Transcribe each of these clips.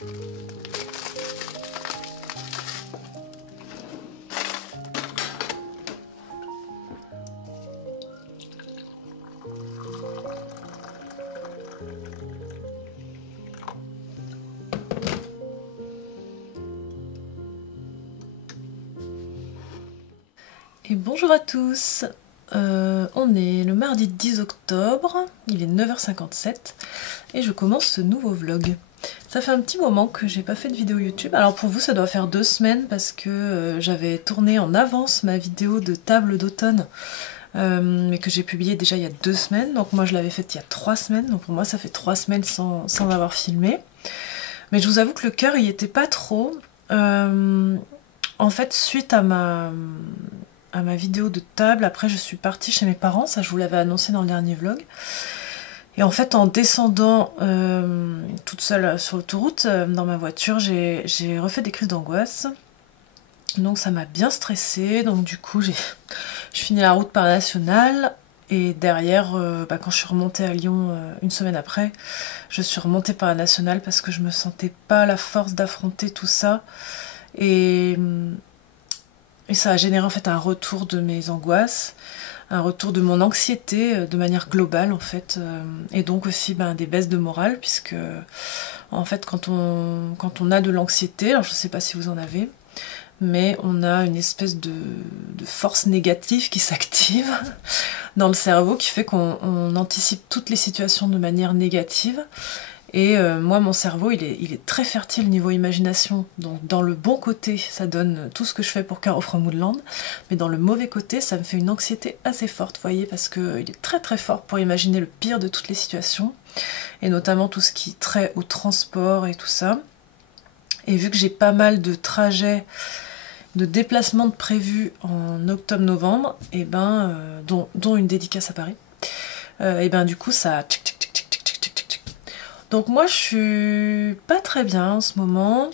Et bonjour à tous, on est le mardi 10 octobre, il est 9h57 et je commence ce nouveau vlog. Ça fait un petit moment que j'ai pas fait de vidéo YouTube, alors pour vous ça doit faire 2 semaines parce que j'avais tourné en avance ma vidéo de table d'automne, mais que j'ai publiée déjà il y a 2 semaines, donc moi je l'avais faite il y a 3 semaines, donc pour moi ça fait 3 semaines sans avoir filmé. Mais je vous avoue que le cœur y était pas trop, en fait suite à ma vidéo de table, après je suis partie chez mes parents, ça je vous l'avais annoncé dans le dernier vlog. Et en fait en descendant toute seule sur l'autoroute, dans ma voiture, j'ai refait des crises d'angoisse. Donc ça m'a bien stressée, donc du coup je finis la route par la nationale. Et derrière, quand je suis remontée à Lyon une semaine après, je suis remontée par la nationale parce que je me sentais pas la force d'affronter tout ça. Et ça a généré en fait un retour de mes angoisses, un retour de mon anxiété de manière globale en fait, et donc aussi des baisses de morale, puisque en fait quand on a de l'anxiété, alors je sais pas si vous en avez, mais on a une espèce de force négative qui s'active dans le cerveau, qui fait qu'on anticipe toutes les situations de manière négative. Et moi mon cerveau il est très fertile niveau imagination, donc dans le bon côté ça donne tout ce que je fais pour Carreau from Woodland, mais dans le mauvais côté ça me fait une anxiété assez forte, vous voyez, parce qu'il est très très fort pour imaginer le pire de toutes les situations, et notamment tout ce qui trait au transport et tout ça. Et vu que j'ai pas mal de trajets, de déplacements de prévus en octobre-novembre, et dont une dédicace à Paris, et du coup ça... Donc moi je suis pas très bien en ce moment,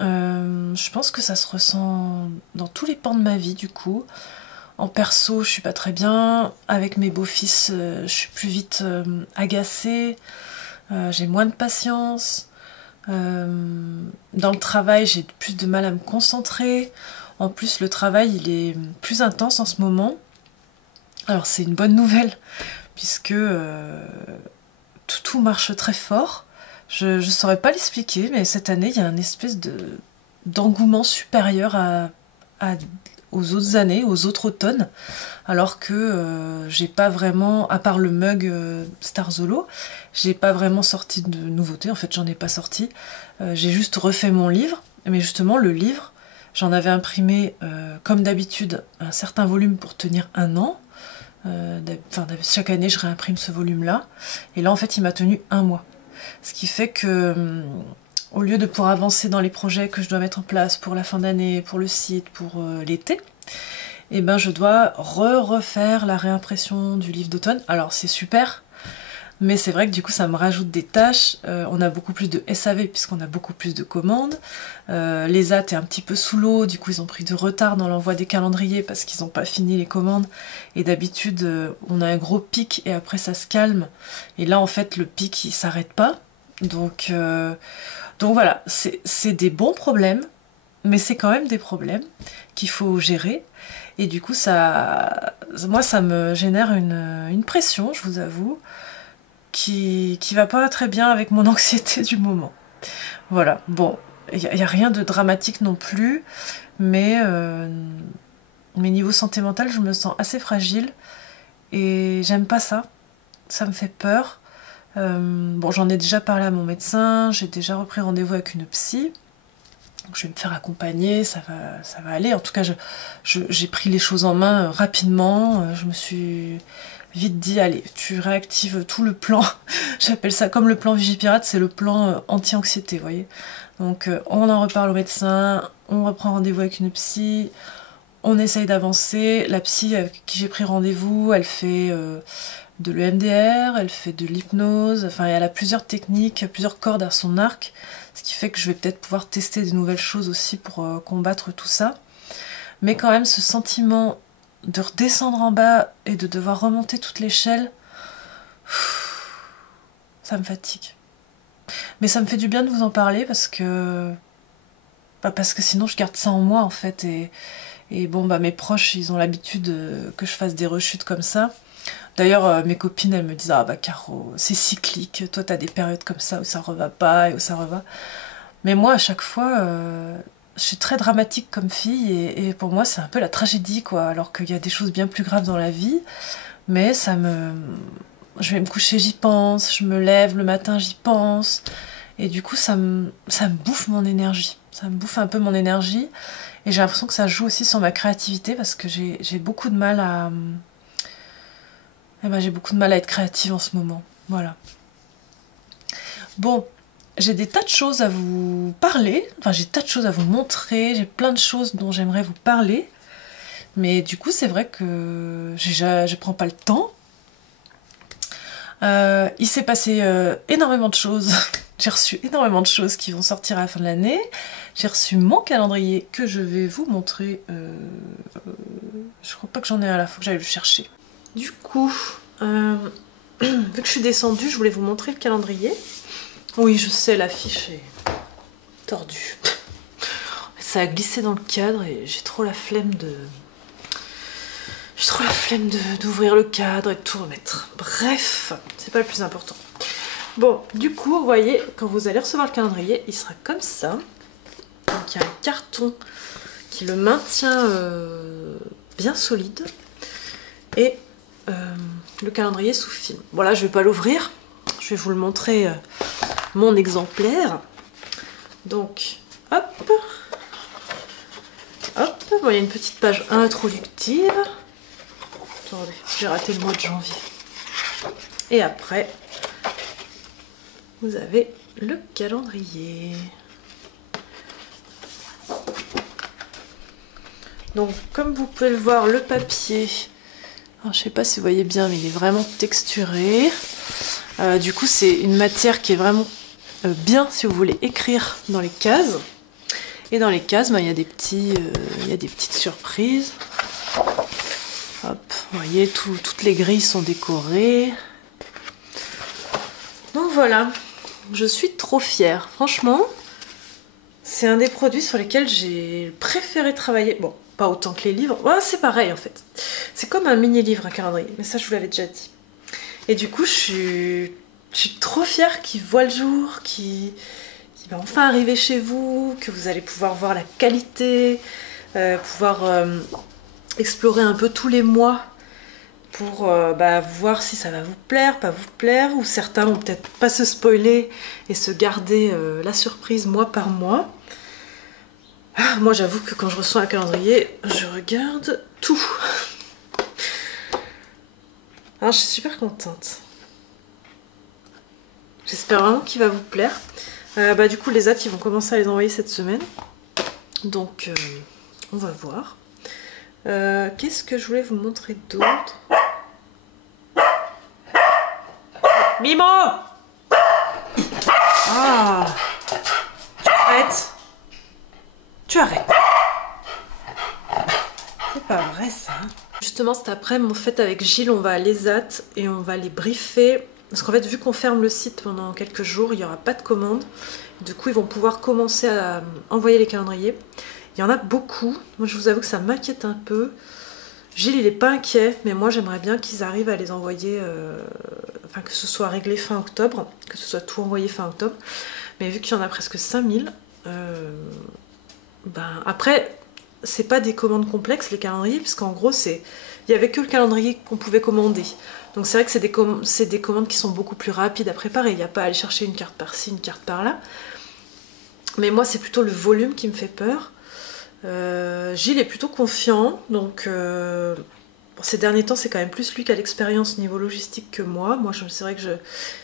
je pense que ça se ressent dans tous les pans de ma vie du coup. En perso je suis pas très bien, avec mes beaux-fils je suis plus vite agacée, j'ai moins de patience, dans le travail j'ai plus de mal à me concentrer, en plus le travail il est plus intense en ce moment. Alors c'est une bonne nouvelle puisque... tout marche très fort. Je saurais pas l'expliquer, mais cette année, il y a une espèce d'engouement supérieur aux autres années, aux autres automnes, alors que j'ai pas vraiment, à part le mug Starzolo, j'ai pas vraiment sorti de nouveautés, en fait j'en ai pas sorti. J'ai juste refait mon livre, mais justement le livre, j'en avais imprimé, comme d'habitude, un certain volume pour tenir 1 an. Chaque année je réimprime ce volume là, et là en fait il m'a tenu 1 mois, ce qui fait que au lieu de pouvoir avancer dans les projets que je dois mettre en place pour la fin d'année, pour le site, pour l'été, et je dois refaire la réimpression du livre d'automne. Alors c'est super, mais c'est vrai que du coup ça me rajoute des tâches. On a beaucoup plus de SAV puisqu'on a beaucoup plus de commandes. L'ESAT est un petit peu sous l'eau, du coup ils ont pris du retard dans l'envoi des calendriers parce qu'ils n'ont pas fini les commandes. Et d'habitude on a un gros pic et après ça se calme. Et là en fait le pic il s'arrête pas. Donc voilà, c'est des bons problèmes, mais c'est quand même des problèmes qu'il faut gérer. Et du coup moi ça me génère une pression, je vous avoue, qui va pas très bien avec mon anxiété du moment. Voilà, bon, il n'y a rien de dramatique non plus, mais niveau santé mentale, je me sens assez fragile et j'aime pas ça, ça me fait peur. Bon, j'en ai déjà parlé à mon médecin, j'ai déjà repris rendez-vous avec une psy, donc je vais me faire accompagner, ça va aller. En tout cas, j'ai pris les choses en main rapidement, je me suis vite dit, allez, tu réactives tout le plan, j'appelle ça comme le plan Vigipirate, c'est le plan anti-anxiété, vous voyez. Donc on en reparle au médecin, on reprend rendez-vous avec une psy, on essaye d'avancer. La psy avec qui j'ai pris rendez-vous, elle fait de l'EMDR, elle fait de l'hypnose, enfin elle a plusieurs techniques, plusieurs cordes à son arc, ce qui fait que je vais peut-être pouvoir tester de nouvelles choses aussi pour combattre tout ça. Mais quand même ce sentiment de redescendre en bas et de devoir remonter toute l'échelle, ça me fatigue. Mais ça me fait du bien de vous en parler parce que sinon je garde ça en moi en fait. Et bon, bah mes proches, ils ont l'habitude que je fasse des rechutes comme ça. D'ailleurs, mes copines, elles me disent: ah bah Caro, c'est cyclique, toi t'as des périodes comme ça où ça reva pas et où ça reva. Mais moi, à chaque fois, je suis très dramatique comme fille et pour moi, c'est un peu la tragédie, quoi. Alors qu'il y a des choses bien plus graves dans la vie, mais je vais me coucher, j'y pense, je me lève le matin, j'y pense. Et du coup, ça me bouffe mon énergie. Ça me bouffe un peu mon énergie. Et j'ai l'impression que ça joue aussi sur ma créativité parce que j'ai beaucoup de mal à... j'ai beaucoup de mal à être créative en ce moment. Voilà. Bon, j'ai des tas de choses à vous parler. Enfin, j'ai des tas de choses à vous montrer. J'ai plein de choses dont j'aimerais vous parler. Mais du coup, c'est vrai que je prends pas le temps. Il s'est passé énormément de choses. J'ai reçu énormément de choses qui vont sortir à la fin de l'année. J'ai reçu mon calendrier que je vais vous montrer. Je crois pas que j'en ai à la fois que j'allais le chercher. Du coup, vu que je suis descendue, je voulais vous montrer le calendrier. Oui, je sais, l'affiche est tordue. Ça a glissé dans le cadre et j'ai trop la flemme de... d'ouvrir le cadre et de tout remettre. Bref, c'est pas le plus important. Bon, du coup, vous voyez, quand vous allez recevoir le calendrier, il sera comme ça. Donc il y a un carton qui le maintient bien solide. Et le calendrier sous film. Bon là, je vais pas l'ouvrir. Je vais vous le montrer, mon exemplaire. Donc, hop. Hop, bon, il y a une petite page introductive. Attendez, j'ai raté le mois de janvier. Et après, vous avez le calendrier. Donc, comme vous pouvez le voir, le papier, alors, je sais pas si vous voyez bien, mais il est vraiment texturé. Du coup, c'est une matière qui est vraiment bien si vous voulez écrire dans les cases. Et dans les cases, il y a des petites surprises. Hop, vous voyez, toutes les grilles sont décorées. Donc voilà, je suis trop fière. Franchement, c'est un des produits sur lesquels j'ai préféré travailler. Bon, pas autant que les livres. Ouais, c'est pareil en fait. C'est comme un mini-livre, un calendrier. Mais ça, je vous l'avais déjà dit. Et du coup, je suis trop fière qu'il voit le jour, qu'il va enfin arriver chez vous, que vous allez pouvoir voir la qualité, pouvoir explorer un peu tous les mois pour voir si ça va vous plaire, pas vous plaire, ou certains vont peut-être pas se spoiler et se garder la surprise mois par mois. Ah, moi j'avoue que quand je reçois un calendrier, je regarde tout. Alors je suis super contente. J'espère vraiment qu'il va vous plaire. Du coup les dates ils vont commencer à les envoyer cette semaine. Donc on va voir. Qu'est-ce que je voulais vous montrer d'autre? Mimo! Ah! Tu arrêtes! Tu arrêtes! C'est pas vrai ça! Justement cet après-midi, en fait avec Gilles, on va à l'ESAT et on va les briefer. Parce qu'en fait, vu qu'on ferme le site pendant quelques jours, il n'y aura pas de commande. Du coup, ils vont pouvoir commencer à envoyer les calendriers. Il y en a beaucoup. Moi, je vous avoue que ça m'inquiète un peu. Gilles, il n'est pas inquiet, mais moi, j'aimerais bien qu'ils arrivent à les envoyer... Enfin, que ce soit réglé fin octobre, que ce soit tout envoyé fin octobre. Mais vu qu'il y en a presque 5000, après, c'est pas des commandes complexes, les calendriers, puisqu'en gros, il n'y avait que le calendrier qu'on pouvait commander. Donc c'est vrai que c'est des commandes qui sont beaucoup plus rapides à préparer. Il n'y a pas à aller chercher une carte par-ci, une carte par-là. Mais moi, c'est plutôt le volume qui me fait peur. Gilles est plutôt confiant, donc ces derniers temps, c'est quand même plus lui qui a l'expérience niveau logistique que moi. Moi, c'est vrai que je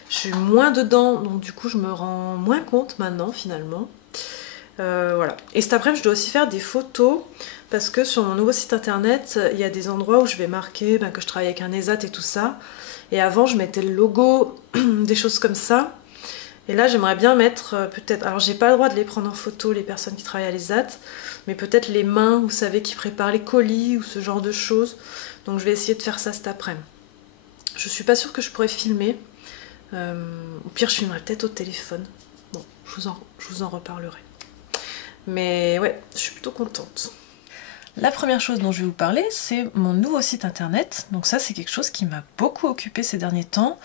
suis moins dedans, donc du coup, je me rends moins compte maintenant, finalement. Voilà. Et cet après-midi, je dois aussi faire des photos, parce que sur mon nouveau site internet, il y a des endroits où je vais marquer que je travaille avec un ESAT et tout ça. Et avant, je mettais le logo, des choses comme ça. Et là, j'aimerais bien mettre peut-être... Alors, j'ai pas le droit de les prendre en photo, les personnes qui travaillent à l'ESAT, mais peut-être les mains, vous savez, qui préparent les colis ou ce genre de choses. Donc, je vais essayer de faire ça cet après-midi. Je suis pas sûre que je pourrais filmer. Au pire, je filmerai peut-être au téléphone. je vous en reparlerai. Mais ouais, je suis plutôt contente. La première chose dont je vais vous parler, c'est mon nouveau site internet. Donc ça, c'est quelque chose qui m'a beaucoup occupée ces derniers temps,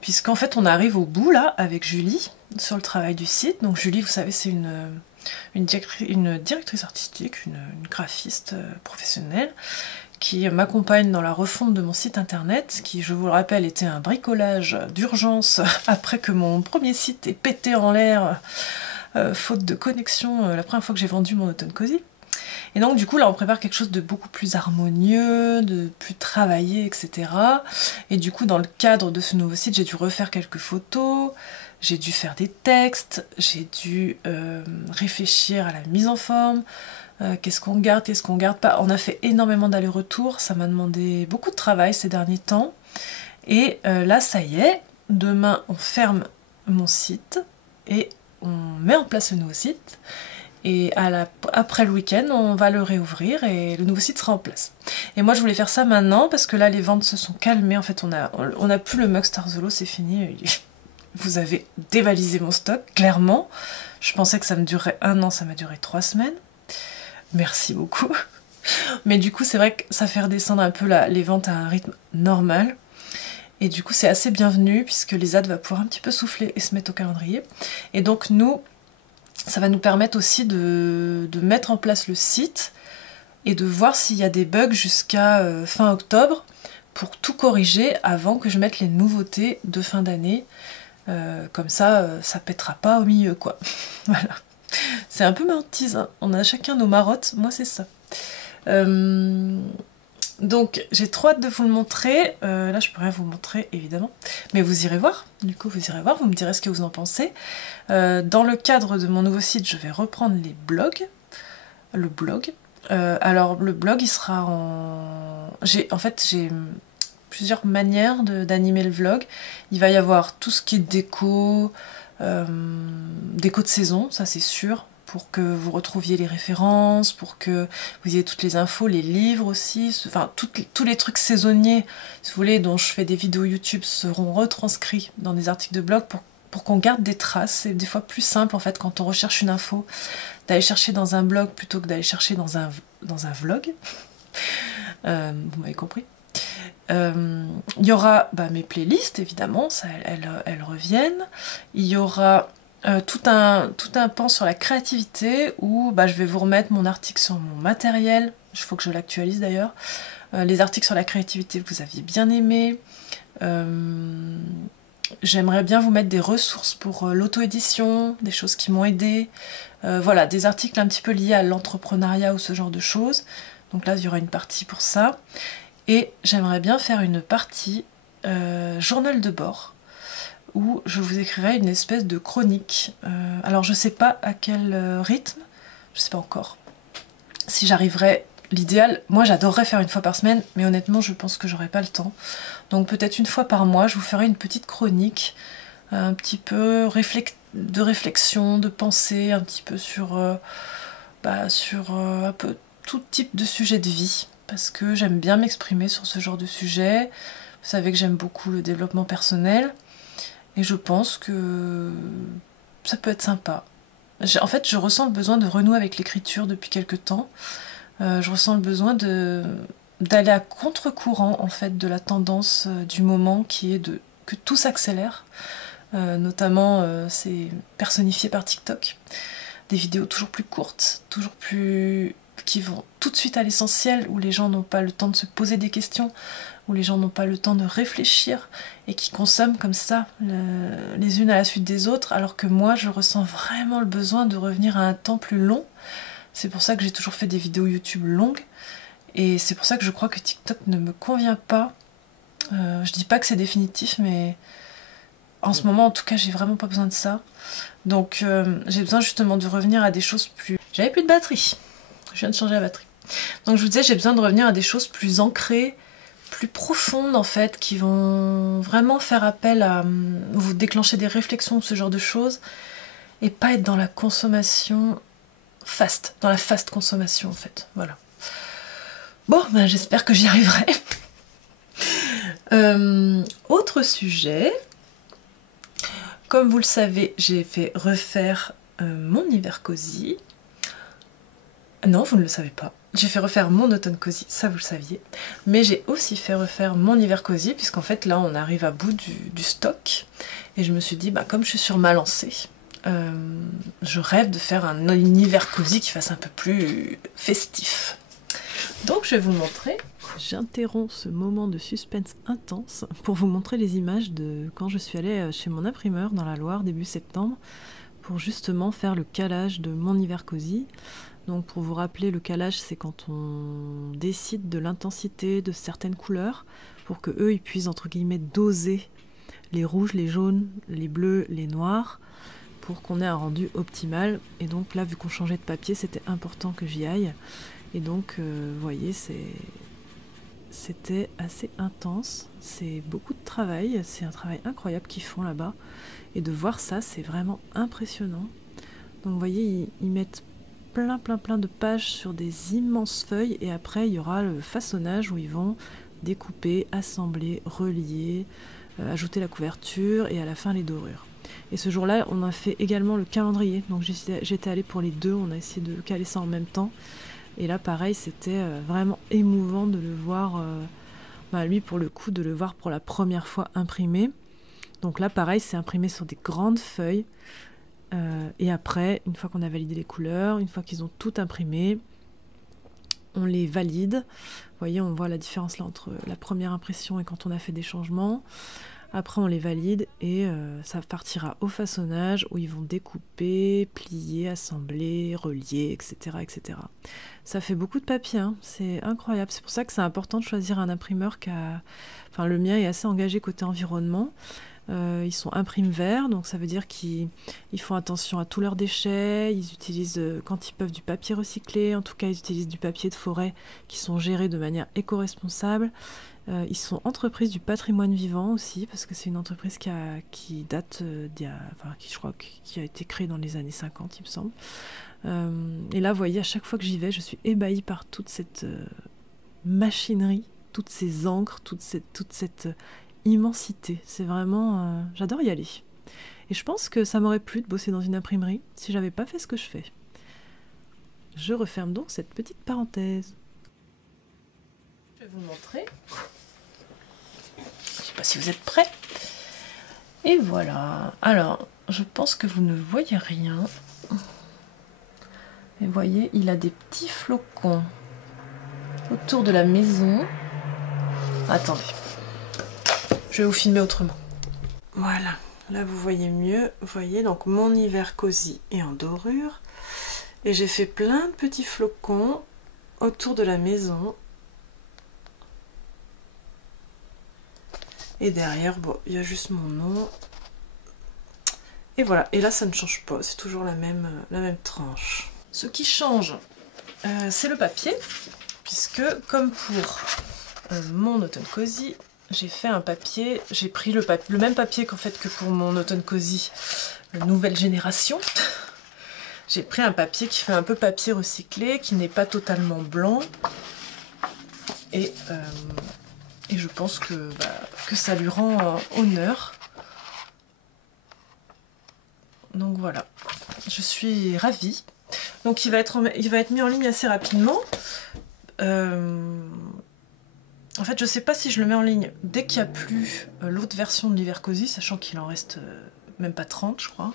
puisqu'en fait, on arrive au bout, là, avec Julie, sur le travail du site. Donc Julie, vous savez, c'est une directrice artistique, une graphiste professionnelle, qui m'accompagne dans la refonte de mon site internet, qui, je vous le rappelle, était un bricolage d'urgence après que mon premier site ait pété en l'air, faute de connexion, la première fois que j'ai vendu mon Automne Cozy. Et donc du coup là on prépare quelque chose de beaucoup plus harmonieux, de plus travaillé, etc. Et du coup dans le cadre de ce nouveau site j'ai dû refaire quelques photos, j'ai dû faire des textes, j'ai dû réfléchir à la mise en forme, qu'est-ce qu'on garde, qu'est-ce qu'on garde pas. On a fait énormément d'allers-retours, ça m'a demandé beaucoup de travail ces derniers temps. Et là ça y est, demain on ferme mon site et on met en place le nouveau site. Et après le week-end, on va le réouvrir et le nouveau site sera en place. Et moi, je voulais faire ça maintenant parce que là, les ventes se sont calmées. En fait, on a plus le mug Starzolo, c'est fini. Vous avez dévalisé mon stock, clairement. Je pensais que ça me durerait 1 an, ça m'a duré 3 semaines. Merci beaucoup. Mais du coup, c'est vrai que ça fait redescendre un peu les ventes à un rythme normal. Et du coup, c'est assez bienvenu puisque les ads vont pouvoir un petit peu souffler et se mettre au calendrier. Et donc, nous... ça va nous permettre aussi de mettre en place le site et de voir s'il y a des bugs jusqu'à fin octobre pour tout corriger avant que je mette les nouveautés de fin d'année. Comme ça, ça pètera pas au milieu, quoi. Voilà. C'est un peu ma hantise, hein. On a chacun nos marottes, moi c'est ça. Donc j'ai trop hâte de vous le montrer, là je peux rien vous montrer évidemment, mais vous irez voir, du coup vous irez voir, vous me direz ce que vous en pensez. Dans le cadre de mon nouveau site, je vais reprendre les blogs, le blog. Alors le blog il sera en fait j'ai plusieurs manières d'animer le vlog. Il va y avoir tout ce qui est déco, déco de saison, ça c'est sûr, pour que vous retrouviez les références, pour que vous ayez toutes les infos, les livres aussi, enfin tous les trucs saisonniers, si vous voulez, dont je fais des vidéos YouTube seront retranscrits dans des articles de blog pour qu'on garde des traces. C'est des fois plus simple en fait quand on recherche une info d'aller chercher dans un blog plutôt que d'aller chercher dans un vlog. Vous m'avez compris. Il y aura mes playlists évidemment, ça, elles reviennent. Il y aura tout un pan sur la créativité où je vais vous remettre mon article sur mon matériel, il faut que je l'actualise d'ailleurs, les articles sur la créativité que vous aviez bien aimé. J'aimerais bien vous mettre des ressources pour l'auto-édition, des choses qui m'ont aidé, voilà, des articles un petit peu liés à l'entrepreneuriat ou ce genre de choses. Donc là il y aura une partie pour ça, et j'aimerais bien faire une partie journal de bord, où je vous écrirai une espèce de chronique. Alors je sais pas à quel rythme, je sais pas encore. Si j'arriverai, l'idéal, moi j'adorerais faire une fois par semaine, mais honnêtement je pense que j'aurai pas le temps. Donc peut-être une fois par mois, je vous ferai une petite chronique, un petit peu de réflexion, de pensée, un petit peu sur un peu tout type de sujet de vie, parce que j'aime bien m'exprimer sur ce genre de sujet. Vous savez que j'aime beaucoup le développement personnel. Et je pense que ça peut être sympa. En fait, je ressens le besoin de renouer avec l'écriture depuis quelques temps. Je ressens le besoin d'aller à contre-courant en fait de la tendance du moment qui est que tout s'accélère. Notamment, c'est personnifié par TikTok. Des vidéos toujours plus courtes, qui vont tout de suite à l'essentiel, où les gens n'ont pas le temps de se poser des questions, où les gens n'ont pas le temps de réfléchir et qui consomment comme ça les unes à la suite des autres, alors que moi je ressens vraiment le besoin de revenir à un temps plus long. C'est pour ça que j'ai toujours fait des vidéos YouTube longues, et c'est pour ça que je crois que TikTok ne me convient pas. Je dis pas que c'est définitif, mais en ce moment en tout cas j'ai vraiment pas besoin de ça. Donc j'ai besoin justement de revenir à des choses plus... J'avais plus de batterie, je viens de changer la batterie. Donc je vous disais, j'ai besoin de revenir à des choses plus ancrées, plus profondes en fait, qui vont vraiment faire appel à vous déclencher des réflexions, ce genre de choses, et pas être dans la consommation fast, dans la fast consommation en fait, voilà. Bon, j'espère que j'y arriverai. Autre sujet, Comme vous le savez, j'ai fait refaire mon hiver cosy. Non, vous ne le savez pas. J'ai fait refaire mon automne cosy, ça vous le saviez. Mais j'ai aussi fait refaire mon hiver cosy, puisqu'en fait là on arrive à bout du stock. Et je me suis dit, bah, comme je suis sur ma lancée, je rêve de faire un hiver cosy qui fasse un peu plus festif. Donc je vais vous montrer. J'interromps ce moment de suspense intense pour vous montrer les images de quand je suis allée chez mon imprimeur dans la Loire début septembre pour justement faire le calage de mon hiver cosy. Donc pour vous rappeler, le calage c'est quand on décide de l'intensité de certaines couleurs pour que eux ils puissent entre guillemets doser les rouges, les jaunes, les bleus, les noirs pour qu'on ait un rendu optimal. Et donc là vu qu'on changeait de papier c'était important que j'y aille. Et donc vous voyez c'était assez intense, c'est beaucoup de travail, c'est un travail incroyable qu'ils font là-bas. Et de voir ça c'est vraiment impressionnant. Donc vous voyez ils mettent plein de pages sur des immenses feuilles et après il y aura le façonnage où ils vont découper, assembler, relier, ajouter la couverture et à la fin les dorures. Et ce jour-là on a fait également le calendrier, donc j'étais allée pour les deux, on a essayé de caler ça en même temps et là pareil c'était vraiment émouvant de le voir, lui pour le coup de le voir pour la première fois imprimé. Donc là pareil c'est imprimé sur des grandes feuilles. Et après, une fois qu'on a validé les couleurs, une fois qu'ils ont tout imprimé, on les valide. Vous voyez, on voit la différence là entre la première impression et quand on a fait des changements. Après, on les valide et ça partira au façonnage où ils vont découper, plier, assembler, relier, etc. etc. Ça fait beaucoup de papier, hein. C'est incroyable. C'est pour ça que c'est important de choisir un imprimeur qui a... Enfin, le mien est assez engagé côté environnement. Ils sont imprime vert, donc ça veut dire qu'ils font attention à tous leurs déchets, ils utilisent quand ils peuvent du papier recyclé, en tout cas ils utilisent du papier de forêt qui sont gérés de manière éco-responsable. Ils sont entreprise du patrimoine vivant aussi, parce que c'est une entreprise qui date, je crois qui a été créée dans les années 50 il me semble. Et là vous voyez, à chaque fois que j'y vais, je suis ébahie par toute cette machinerie, toutes ces encres, toute cette immensité. C'est vraiment... j'adore y aller. Et je pense que ça m'aurait plu de bosser dans une imprimerie si j'avais pas fait ce que je fais. Je referme donc cette petite parenthèse. Je vais vous montrer. Je sais pas si vous êtes prêts. Et voilà. Alors, je pense que vous ne voyez rien. Et vous voyez, il a des petits flocons autour de la maison. Attendez. Je vais vous filmer autrement. Voilà, là vous voyez mieux. Vous voyez donc mon hiver cosy est en dorure. Et j'ai fait plein de petits flocons autour de la maison. Et derrière, bon, il y a juste mon nom. Et voilà, et là ça ne change pas, c'est toujours la même tranche. Ce qui change, c'est le papier, puisque comme pour mon automne cosy, j'ai fait un papier, j'ai pris le même papier qu'en fait que pour mon automne cosy, nouvelle génération. J'ai pris un papier qui fait un peu papier recyclé, qui n'est pas totalement blanc. Et je pense que ça lui rend honneur. Donc voilà, je suis ravie. Donc il va être mis en ligne assez rapidement. En fait, je sais pas si je le mets en ligne dès qu'il n'y a plus l'autre version de l'hiver cosy, sachant qu'il en reste même pas 30, je crois.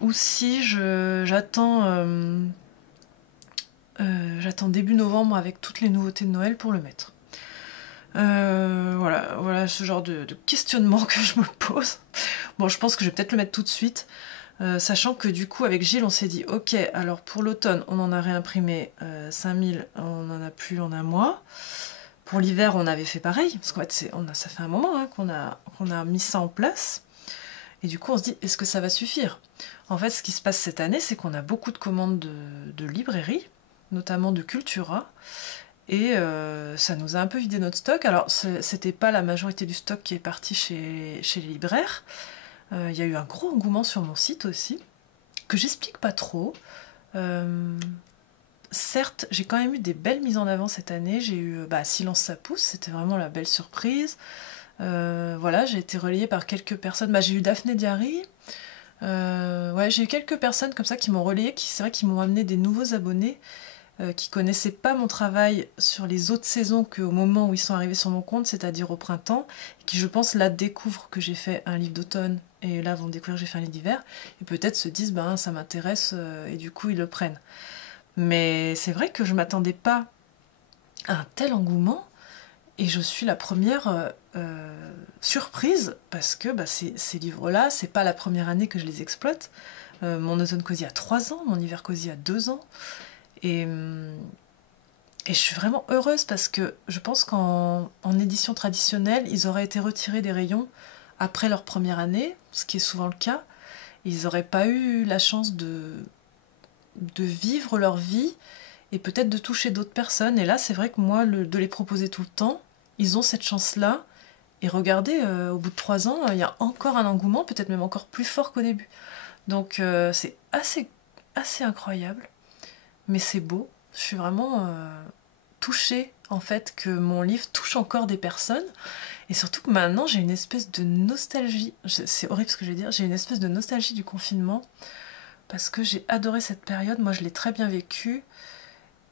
Ou si j'attends début novembre avec toutes les nouveautés de Noël pour le mettre. Voilà ce genre de questionnement que je me pose. Bon, je pense que je vais peut-être le mettre tout de suite. Sachant que du coup avec Gilles on s'est dit ok, alors pour l'automne on en a réimprimé 5000, on en a plus en un mois. Pour l'hiver on avait fait pareil, parce qu'en fait ça fait un moment hein, qu'on a mis ça en place. Et du coup on se dit est-ce que ça va suffire? En fait ce qui se passe cette année c'est qu'on a beaucoup de commandes de librairies, notamment de Cultura. Et ça nous a un peu vidé notre stock. Alors c'était pas la majorité du stock qui est parti chez les libraires. Il y a eu un gros engouement sur mon site aussi, que j'explique pas trop. Certes, j'ai quand même eu des belles mises en avant cette année. J'ai eu Silence ça pousse, c'était vraiment la belle surprise. Voilà, j'ai été relayée par quelques personnes. J'ai eu Daphné Diary. Ouais, j'ai eu quelques personnes comme ça qui m'ont relayée, c'est vrai qu'ils m'ont amené des nouveaux abonnés qui connaissaient pas mon travail sur les autres saisons qu'au moment où ils sont arrivés sur mon compte, c'est-à-dire au printemps, et qui je pense là découvrent que j'ai fait un livre d'automne et là vont découvrir que j'ai fait un livre d'hiver et peut-être se disent ça m'intéresse et du coup ils le prennent. Mais c'est vrai que je m'attendais pas à un tel engouement. Et je suis la première surprise parce que ces livres-là, c'est pas la première année que je les exploite. Mon automne cosy a 3 ans, mon hiver cosy a 2 ans. Et je suis vraiment heureuse parce que je pense qu'en édition traditionnelle, ils auraient été retirés des rayons après leur première année, ce qui est souvent le cas. Ils n'auraient pas eu la chance de vivre leur vie et peut-être de toucher d'autres personnes. Et là, c'est vrai que moi, de les proposer tout le temps, ils ont cette chance-là. Et regardez, au bout de 3 ans, il y a encore un engouement, peut-être même encore plus fort qu'au début. Donc c'est assez incroyable, mais c'est beau. Je suis vraiment touchée, en fait, que mon livre touche encore des personnes. Et surtout que maintenant, j'ai une espèce de nostalgie. C'est horrible ce que je vais dire. J'ai une espèce de nostalgie du confinement. Parce que j'ai adoré cette période. Moi, je l'ai très bien vécue.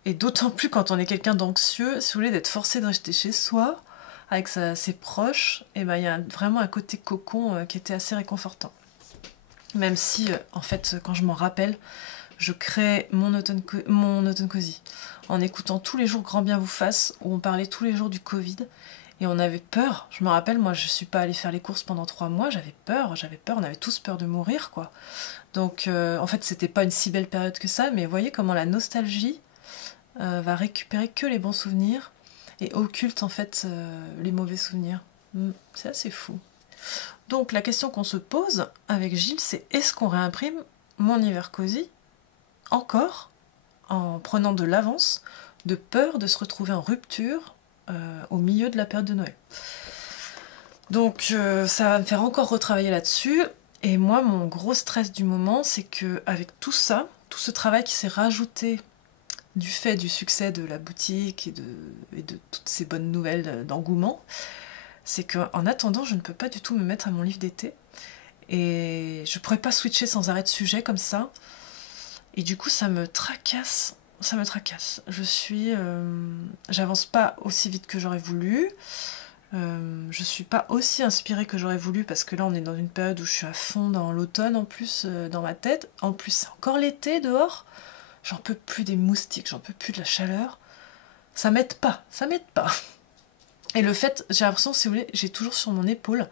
Et d'autant plus quand on est quelqu'un d'anxieux, si vous voulez, d'être forcé de rester chez soi, avec ses proches, et il y a vraiment un côté cocon qui était assez réconfortant. Même si, en fait, quand je m'en rappelle, je crée mon automne cosy en écoutant tous les jours Grand Bien vous fasse, où on parlait tous les jours du Covid, et on avait peur. Je me rappelle, moi, je suis pas allée faire les courses pendant 3 mois, j'avais peur, on avait tous peur de mourir, quoi. Donc, en fait, c'était pas une si belle période que ça, mais vous voyez comment la nostalgie va récupérer que les bons souvenirs et occulte en fait les mauvais souvenirs. C'est assez fou. Donc la question qu'on se pose avec Gilles, c'est est-ce qu'on réimprime mon hiver cosy encore en prenant de l'avance, de peur de se retrouver en rupture au milieu de la période de Noël. Donc ça va me faire encore retravailler là-dessus. Et moi, mon gros stress du moment, c'est que avec tout ça, tout ce travail qui s'est rajouté du fait du succès de la boutique et de toutes ces bonnes nouvelles d'engouement, c'est qu'en attendant, je ne peux pas du tout me mettre à mon livre d'été. Et je pourrais pas switcher sans arrêt de sujet comme ça. Et du coup, ça me tracasse. Ça me tracasse. J'avance pas aussi vite que j'aurais voulu. Je suis pas aussi inspirée que j'aurais voulu parce que là, on est dans une période où je suis à fond dans l'automne en plus, dans ma tête. En plus, c'est encore l'été dehors. J'en peux plus des moustiques, j'en peux plus de la chaleur. Ça m'aide pas. Et le fait, j'ai l'impression, si vous voulez, j'ai toujours sur mon épaule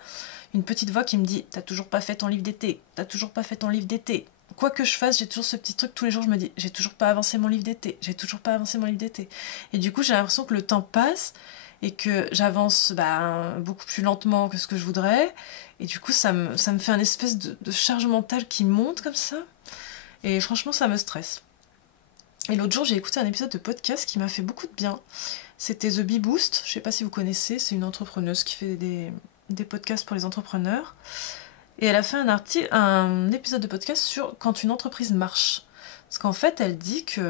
une petite voix qui me dit « T'as toujours pas fait ton livre d'été, t'as toujours pas fait ton livre d'été ». Quoi que je fasse, j'ai toujours ce petit truc, tous les jours je me dis « J'ai toujours pas avancé mon livre d'été, j'ai toujours pas avancé mon livre d'été ». Et du coup, j'ai l'impression que le temps passe et que j'avance beaucoup plus lentement que ce que je voudrais. Et du coup, ça me fait un espèce de charge mentale qui monte comme ça. Et franchement, ça me stresse. Et l'autre jour, j'ai écouté un épisode de podcast qui m'a fait beaucoup de bien. C'était The Bee Boost, je sais pas si vous connaissez, c'est une entrepreneuse qui fait des podcasts pour les entrepreneurs. Et elle a fait un épisode de podcast sur quand une entreprise marche. Parce qu'en fait, elle dit qu'il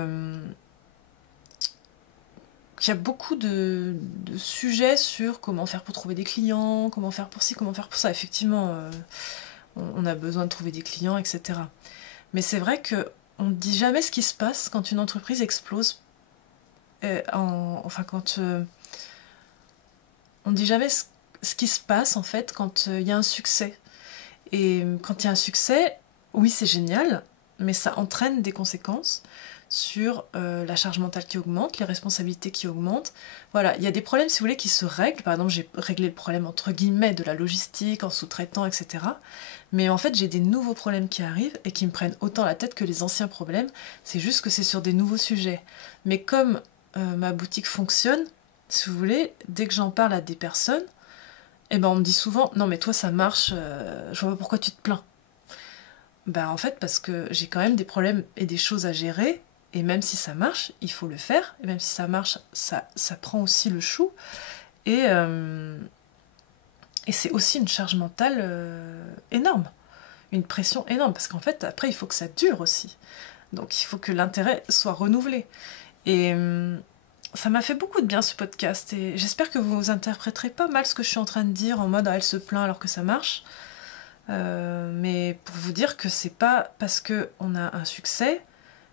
y a beaucoup de sujets sur comment faire pour trouver des clients, comment faire pour ci, comment faire pour ça. Effectivement, on a besoin de trouver des clients, etc. Mais c'est vrai que on ne dit jamais ce qui se passe quand une entreprise explose. On ne dit jamais ce qui se passe en fait quand il y a un succès. Et quand il y a un succès, oui c'est génial, mais ça entraîne des conséquences sur la charge mentale qui augmente, les responsabilités qui augmentent. Voilà, il y a des problèmes, si vous voulez, qui se règlent. Par exemple, j'ai réglé le problème, entre guillemets, de la logistique, en sous-traitant, etc. Mais en fait, j'ai des nouveaux problèmes qui arrivent et qui me prennent autant la tête que les anciens problèmes. C'est juste que c'est sur des nouveaux sujets. Mais comme ma boutique fonctionne, si vous voulez, dès que j'en parle à des personnes, on me dit souvent « Non mais toi ça marche, je vois pas pourquoi tu te plains ». En fait, parce que j'ai quand même des problèmes et des choses à gérer. Et même si ça marche, il faut le faire. Et même si ça marche, ça prend aussi le chou. Et c'est aussi une charge mentale énorme. Une pression énorme. Parce qu'en fait, après, il faut que ça dure aussi. Donc il faut que l'intérêt soit renouvelé. Et ça m'a fait beaucoup de bien ce podcast et j'espère que vous interpréterez pas mal ce que je suis en train de dire en mode ah, elle se plaint alors que ça marche. Mais pour vous dire que c'est pas parce qu'on a un succès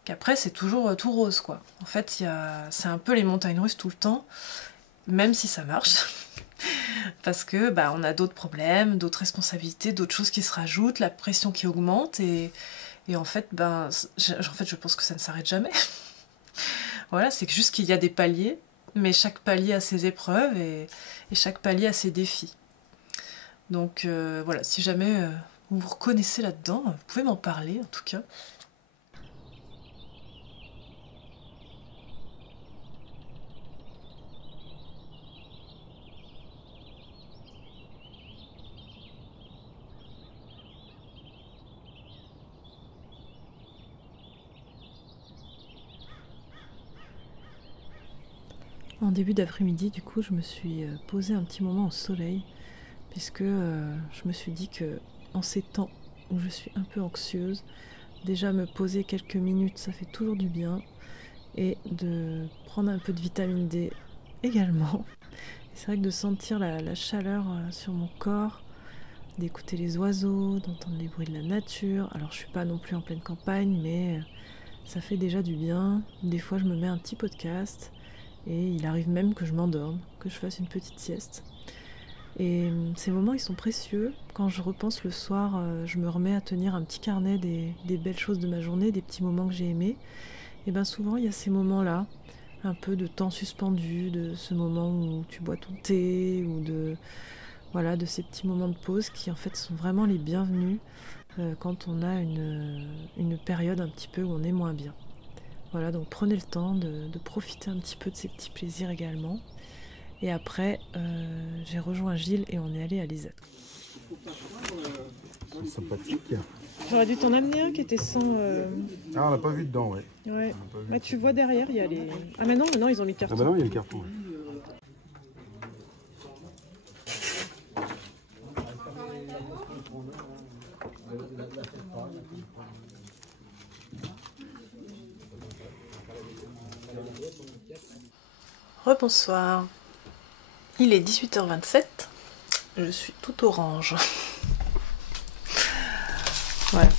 qu'après c'est toujours tout rose quoi. En fait c'est un peu les montagnes russes tout le temps, même si ça marche. Parce que bah, on a d'autres problèmes, d'autres responsabilités, d'autres choses qui se rajoutent, la pression qui augmente et en fait, je pense que ça ne s'arrête jamais. Voilà, c'est juste qu'il y a des paliers, mais chaque palier a ses épreuves et chaque palier a ses défis. Donc voilà, si jamais vous vous reconnaissez là-dedans, vous pouvez m'en parler en tout cas. En début d'après-midi, du coup, je me suis posée un petit moment au soleil, puisque je me suis dit que en ces temps où je suis un peu anxieuse, déjà me poser quelques minutes, ça fait toujours du bien, et de prendre un peu de vitamine D également. Et c'est vrai que de sentir la chaleur sur mon corps, d'écouter les oiseaux, d'entendre les bruits de la nature. Alors je suis pas non plus en pleine campagne, mais ça fait déjà du bien. Des fois je me mets un petit podcast et il arrive même que je m'endorme, que je fasse une petite sieste. Et ces moments ils sont précieux. Quand je repense le soir, je me remets à tenir un petit carnet des belles choses de ma journée, des petits moments que j'ai aimés. Et bien souvent il y a ces moments-là, un peu de temps suspendu, de ce moment où tu bois ton thé, ou de ces petits moments de pause qui en fait sont vraiment les bienvenus quand on a une période un petit peu où on est moins bien. Voilà, donc prenez le temps de profiter un petit peu de ces petits plaisirs également. Et après, j'ai rejoint Gilles et on est allé à l'Isaac. C'est sympathique. J'aurais dû t'en amener un qui était sans... Ah, on l'a pas vu dedans, ouais. Ouais. Bah, tu vois derrière, il y a les... Ah mais non, ils ont mis le carton. Ah bah non, il y a le carton. Ouais. Rebonsoir. Il est 18h27. Je suis tout orange. Voilà.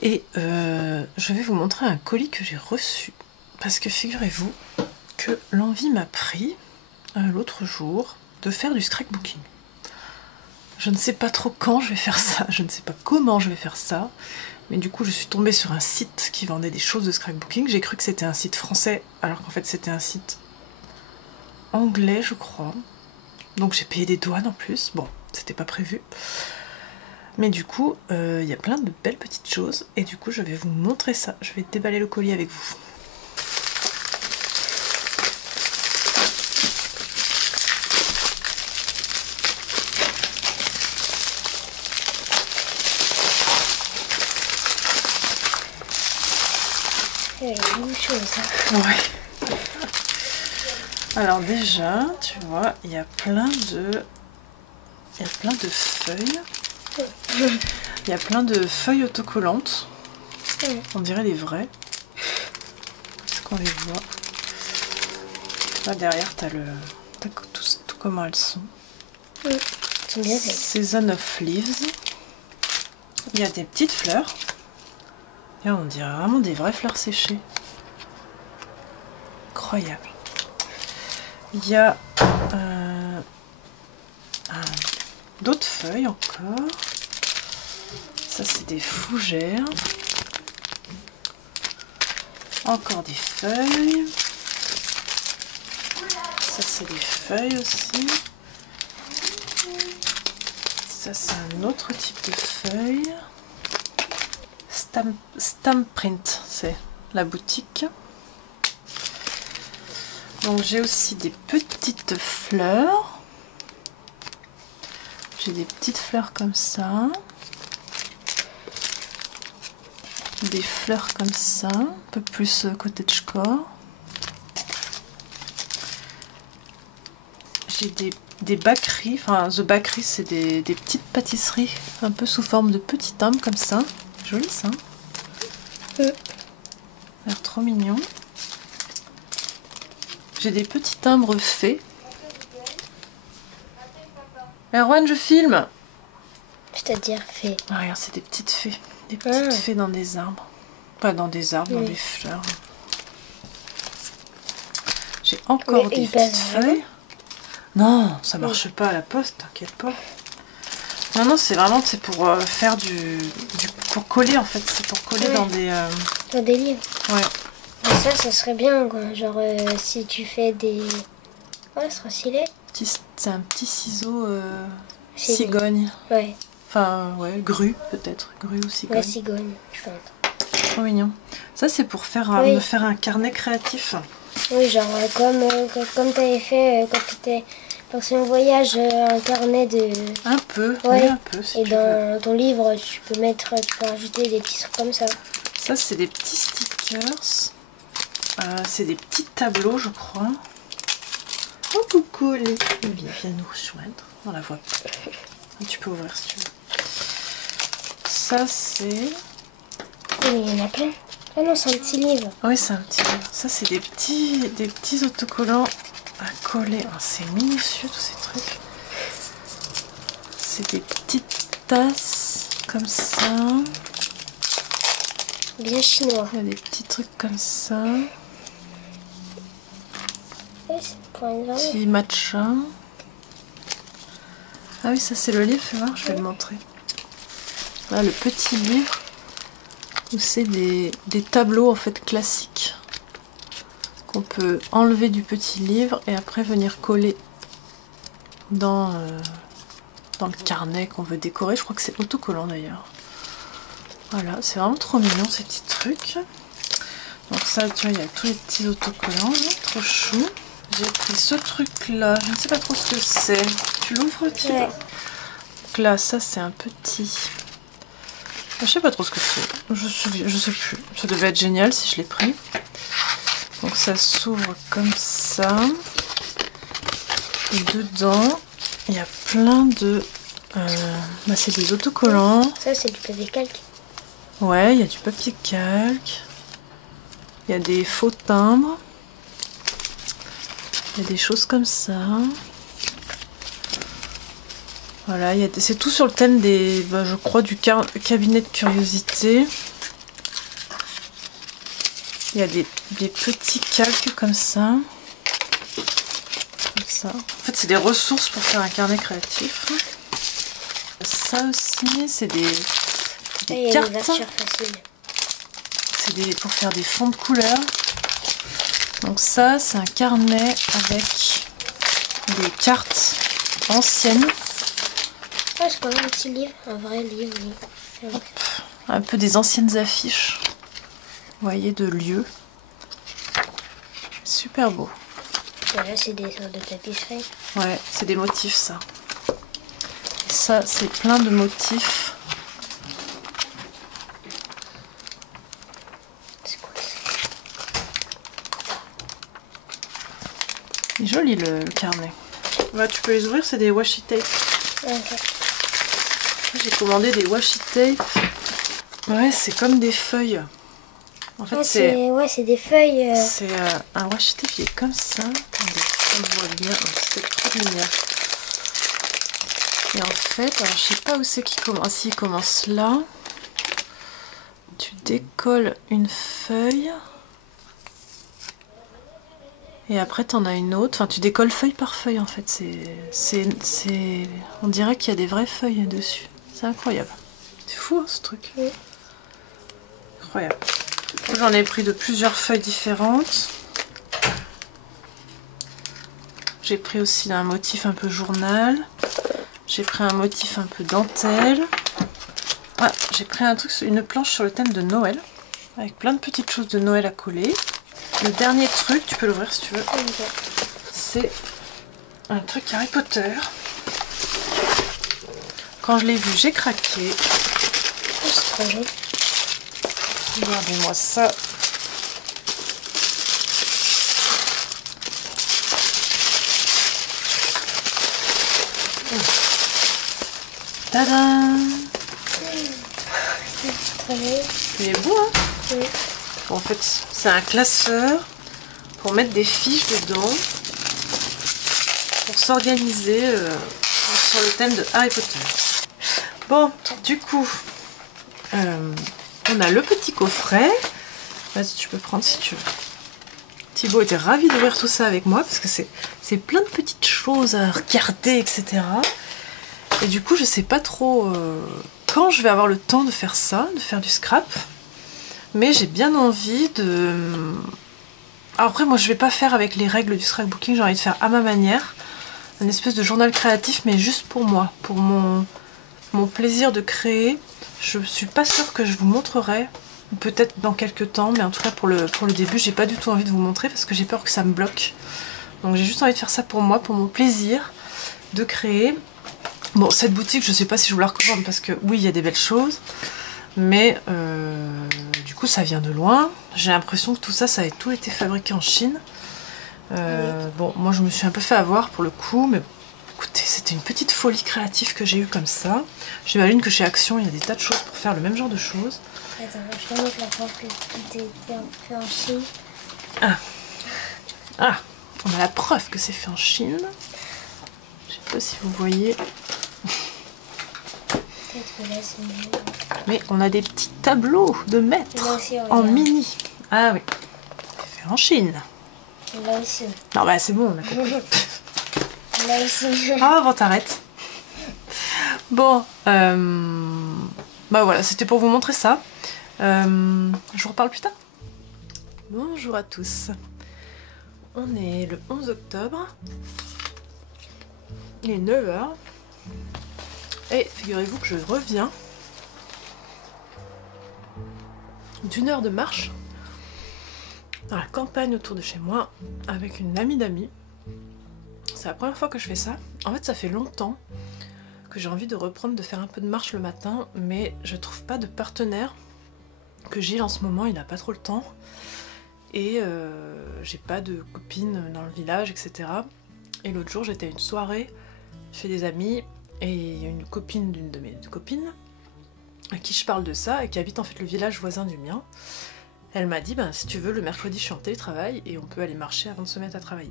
Et je vais vous montrer un colis que j'ai reçu. Parce que figurez-vous que l'envie m'a pris l'autre jour de faire du scrapbooking. Je ne sais pas trop quand je vais faire ça, je ne sais pas comment je vais faire ça, mais du coup je suis tombée sur un site qui vendait des choses de scrapbooking. J'ai cru que c'était un site français, alors qu'en fait c'était un site anglais je crois. Donc j'ai payé des douanes en plus, bon c'était pas prévu. Mais du coup il y a plein de belles petites choses et du coup je vais vous montrer ça. Je vais déballer le colis avec vous. Ouais. Alors déjà, tu vois, il y a plein de feuilles. Il y a plein de feuilles autocollantes. On dirait les vraies. Est-ce qu'on les voit? Là derrière, t'as tout comment elles sont. Season of Leaves. Il y a des petites fleurs. Et on dirait vraiment des vraies fleurs séchées. Incroyable. Il y a d'autres feuilles encore. Ça c'est des fougères. Encore des feuilles. Ça c'est des feuilles aussi. Ça c'est un autre type de feuille. Stampprint, c'est la boutique. Donc j'ai aussi des petites fleurs. J'ai des petites fleurs comme ça. Des fleurs comme ça, un peu plus cottagecore. J'ai des bakeries, enfin The Bakery c'est des petites pâtisseries un peu sous forme de petits âmes comme ça. Joli ça. Ça a l'air trop mignon. J'ai des petits timbres faits. Erwan, je filme. C'est-à-dire fait. Ah, regarde, c'est des petites fées. Des petites fées dans des arbres. Pas dans des arbres, dans Oui. des fleurs. J'ai encore des petites feuilles. Non, ça marche pas à la poste, t'inquiète pas. Non, non, c'est vraiment pour faire pour coller en fait. C'est pour coller dans des... Dans des livres. Ouais. Et ça serait bien, quoi. Genre, si tu fais des... Ouais, ça sera stylé. C'est un petit ciseau Cigogne. cigogne. Ouais. Enfin, ouais, grue peut-être. Grue ou cigogne. Ouais, cigogne, je pense. Trop mignon. Ça, c'est pour faire, Oui. me faire un carnet créatif. Oui, genre, comme t'avais fait quand t'étais parti en voyage, un carnet de... Un peu, Ouais. oui, un peu. Si Et tu veux. dans ton livre, tu peux rajouter des petits trucs comme ça. Ça, c'est des petits stickers. C'est des petits tableaux, je crois. Oh, coucou, Olivier vient nous rejoindre. On la voit pas. Tu peux ouvrir si tu veux. Ça, c'est... Oui, mais il y en a plein. Ah non, c'est un petit livre. Oui, c'est un petit livre. Ça, c'est des petits autocollants à coller. Oh, c'est minutieux, tous ces trucs. C'est des petites tasses comme ça. Bien chinois. Il y a des petits trucs comme ça. Oui, c'est pour une journée. Petit matcha. Ah oui, ça c'est le livre, fais voir, je vais le montrer. Là, le petit livre où c'est des tableaux en fait classiques qu'on peut enlever du petit livre et après venir coller dans le carnet qu'on veut décorer. Je crois que c'est autocollant d'ailleurs. Voilà, c'est vraiment trop mignon ces petits trucs. Donc ça, tu vois, il y a tous les petits autocollants, là, trop chou. J'ai pris ce truc là, je ne sais pas trop ce que c'est. Tu l'ouvres, Thibaut? Ouais. Donc là, ça c'est un petit... Je sais pas trop ce que c'est. Je sais plus. Ça devait être génial si je l'ai pris. Donc ça s'ouvre comme ça. Et dedans, il y a plein de... c'est des autocollants. Ça, c'est du papier calque. Ouais, il y a du papier calque. Il y a des faux timbres. Il y a des choses comme ça. Voilà, c'est tout sur le thème des, je crois, du cabinet de curiosité. Il y a des petits calques comme ça. Comme ça. En fait, c'est des ressources pour faire un carnet créatif. Ça aussi, c'est des Il y a cartes. des ouvertures faciles. C'est pour faire des fonds de couleurs. Donc ça, c'est un carnet avec des cartes anciennes. Ah, c'est quand même un petit livre, un vrai livre, oui. Un peu des anciennes affiches. Vous voyez, de lieux. Super beau. Et là, c'est des sortes de tapisseries. Ouais, c'est des motifs, ça. Et ça, c'est plein de motifs. C'est quoi ça? Il est joli le carnet. Ouais, tu peux les ouvrir, c'est des washi tape. Ok. J'ai commandé des washi tape. Ouais, c'est comme des feuilles. En fait, Ah, c'est c'est des feuilles. un washi tape, il est comme ça. Attendez, on le voit bien. Oh, c'est peut-être trop de lumière. Et en fait, alors, je sais pas où c'est qu'il commence. Ah, si, il commence là. Tu décolles une feuille. Et après, tu en as une autre. Enfin, tu décolles feuille par feuille, en fait. On dirait qu'il y a des vraies feuilles dessus. C'est incroyable. C'est fou, hein, ce truc. Oui. Incroyable. J'en ai pris de plusieurs feuilles différentes. J'ai pris aussi un motif un peu journal. J'ai pris un motif un peu dentelle. Ah, j'ai pris une planche sur le thème de Noël. Avec plein de petites choses de Noël à coller. Le dernier truc, tu peux l'ouvrir si tu veux. Ok. C'est un truc Harry Potter. Quand je l'ai vu, j'ai craqué. Oh, c'est trop joli. Regardez-moi ça. Tadam! C'est trop joli. Il est beau, hein? Oui. En fait, c'est un classeur pour mettre des fiches dedans, pour s'organiser sur le thème de Harry Potter. Bon, du coup, on a le petit coffret. Vas-y, tu peux prendre si tu veux. Thibaut était ravi d'ouvrir tout ça avec moi parce que c'est plein de petites choses à regarder, etc. Et du coup, je sais pas trop quand je vais avoir le temps de faire ça, de faire du scrap. Mais j'ai bien envie de... Alors après, moi, je vais pas faire avec les règles du scrapbooking. J'ai envie de faire à ma manière. Un espèce de journal créatif, mais juste pour moi. Pour mon plaisir de créer. Je suis pas sûre que je vous montrerai. Peut-être dans quelques temps, mais en tout cas pour le début, j'ai pas du tout envie de vous montrer parce que j'ai peur que ça me bloque. Donc j'ai juste envie de faire ça pour moi, pour mon plaisir de créer. Bon, cette boutique, je sais pas si je vous la recommande parce que oui, il y a des belles choses, mais du coup ça vient de loin. J'ai l'impression que tout ça, ça a tout été fabriqué en Chine. Bon, moi je me suis un peu fait avoir pour le coup, mais écoutez, c'était une petite folie créative que j'ai eue comme ça. J'imagine que chez Action, il y a des tas de choses pour faire le même genre de choses. Attends, je vais mettre la preuve que tout est fait en Chine. Ah, on a la preuve que c'est fait en Chine. Je sais pas si vous voyez. Peut-être que là c'est mieux. Mais on a des petits tableaux de maîtres Là aussi, en regarde. mini. Ah oui, c'est fait en Chine. Là aussi. Non bah c'est bon, on a compris. Là aussi. Ah bon, t'arrêtes. Bon, bah voilà, c'était pour vous montrer ça. Je vous reparle plus tard. Bonjour à tous. On est le 11 octobre. Il est 9h. Et figurez-vous que je reviens d'une heure de marche dans la campagne autour de chez moi avec une amie d'amis. C'est la première fois que je fais ça. En fait, ça fait longtemps que j'ai envie de reprendre, de faire un peu de marche le matin, mais je trouve pas de partenaire. Que Gilles en ce moment, il n'a pas trop le temps. Et j'ai pas de copine dans le village, etc. Et l'autre jour, j'étais à une soirée chez des amis, et il y a une copine d'une de mes copines à qui je parle de ça, et qui habite en fait le village voisin du mien. Elle m'a dit, ben, si tu veux, le mercredi, je suis en télétravail, et on peut aller marcher avant de se mettre à travailler.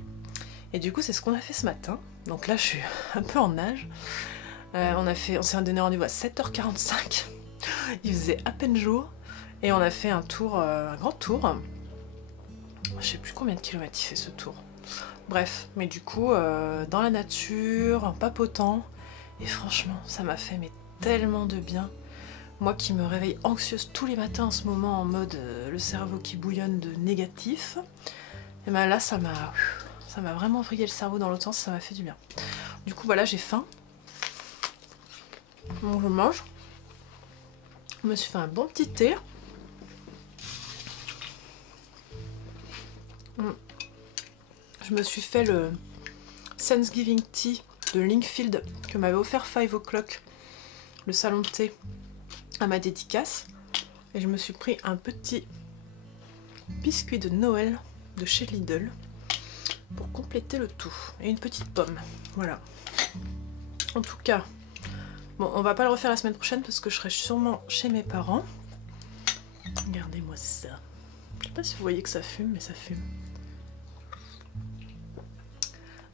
Et du coup, c'est ce qu'on a fait ce matin. Donc là, je suis un peu en nage. On s'est donné rendez-vous à 7h45. Il faisait à peine jour. Et on a fait un tour, un grand tour. Je sais plus combien de kilomètres il fait ce tour. Bref, mais du coup, dans la nature, en papotant. Et franchement, ça m'a fait mais tellement de bien. Moi qui me réveille anxieuse tous les matins en ce moment, en mode le cerveau qui bouillonne de négatif. Et ben là, ça m'a vraiment vrillé le cerveau dans l'autre sens, ça m'a fait du bien. Du coup, voilà, j'ai faim. Donc je mange. Je me suis fait un bon petit thé. Je me suis fait le Thanksgiving Tea de Linkfield que m'avait offert 5 o'clock, le salon de thé, à ma dédicace. Et je me suis pris un petit biscuit de Noël de chez Lidl pour compléter le tout. Et une petite pomme. Voilà. En tout cas, bon, on va pas le refaire la semaine prochaine parce que je serai sûrement chez mes parents. Regardez-moi ça. Je sais pas si vous voyez que ça fume, mais ça fume.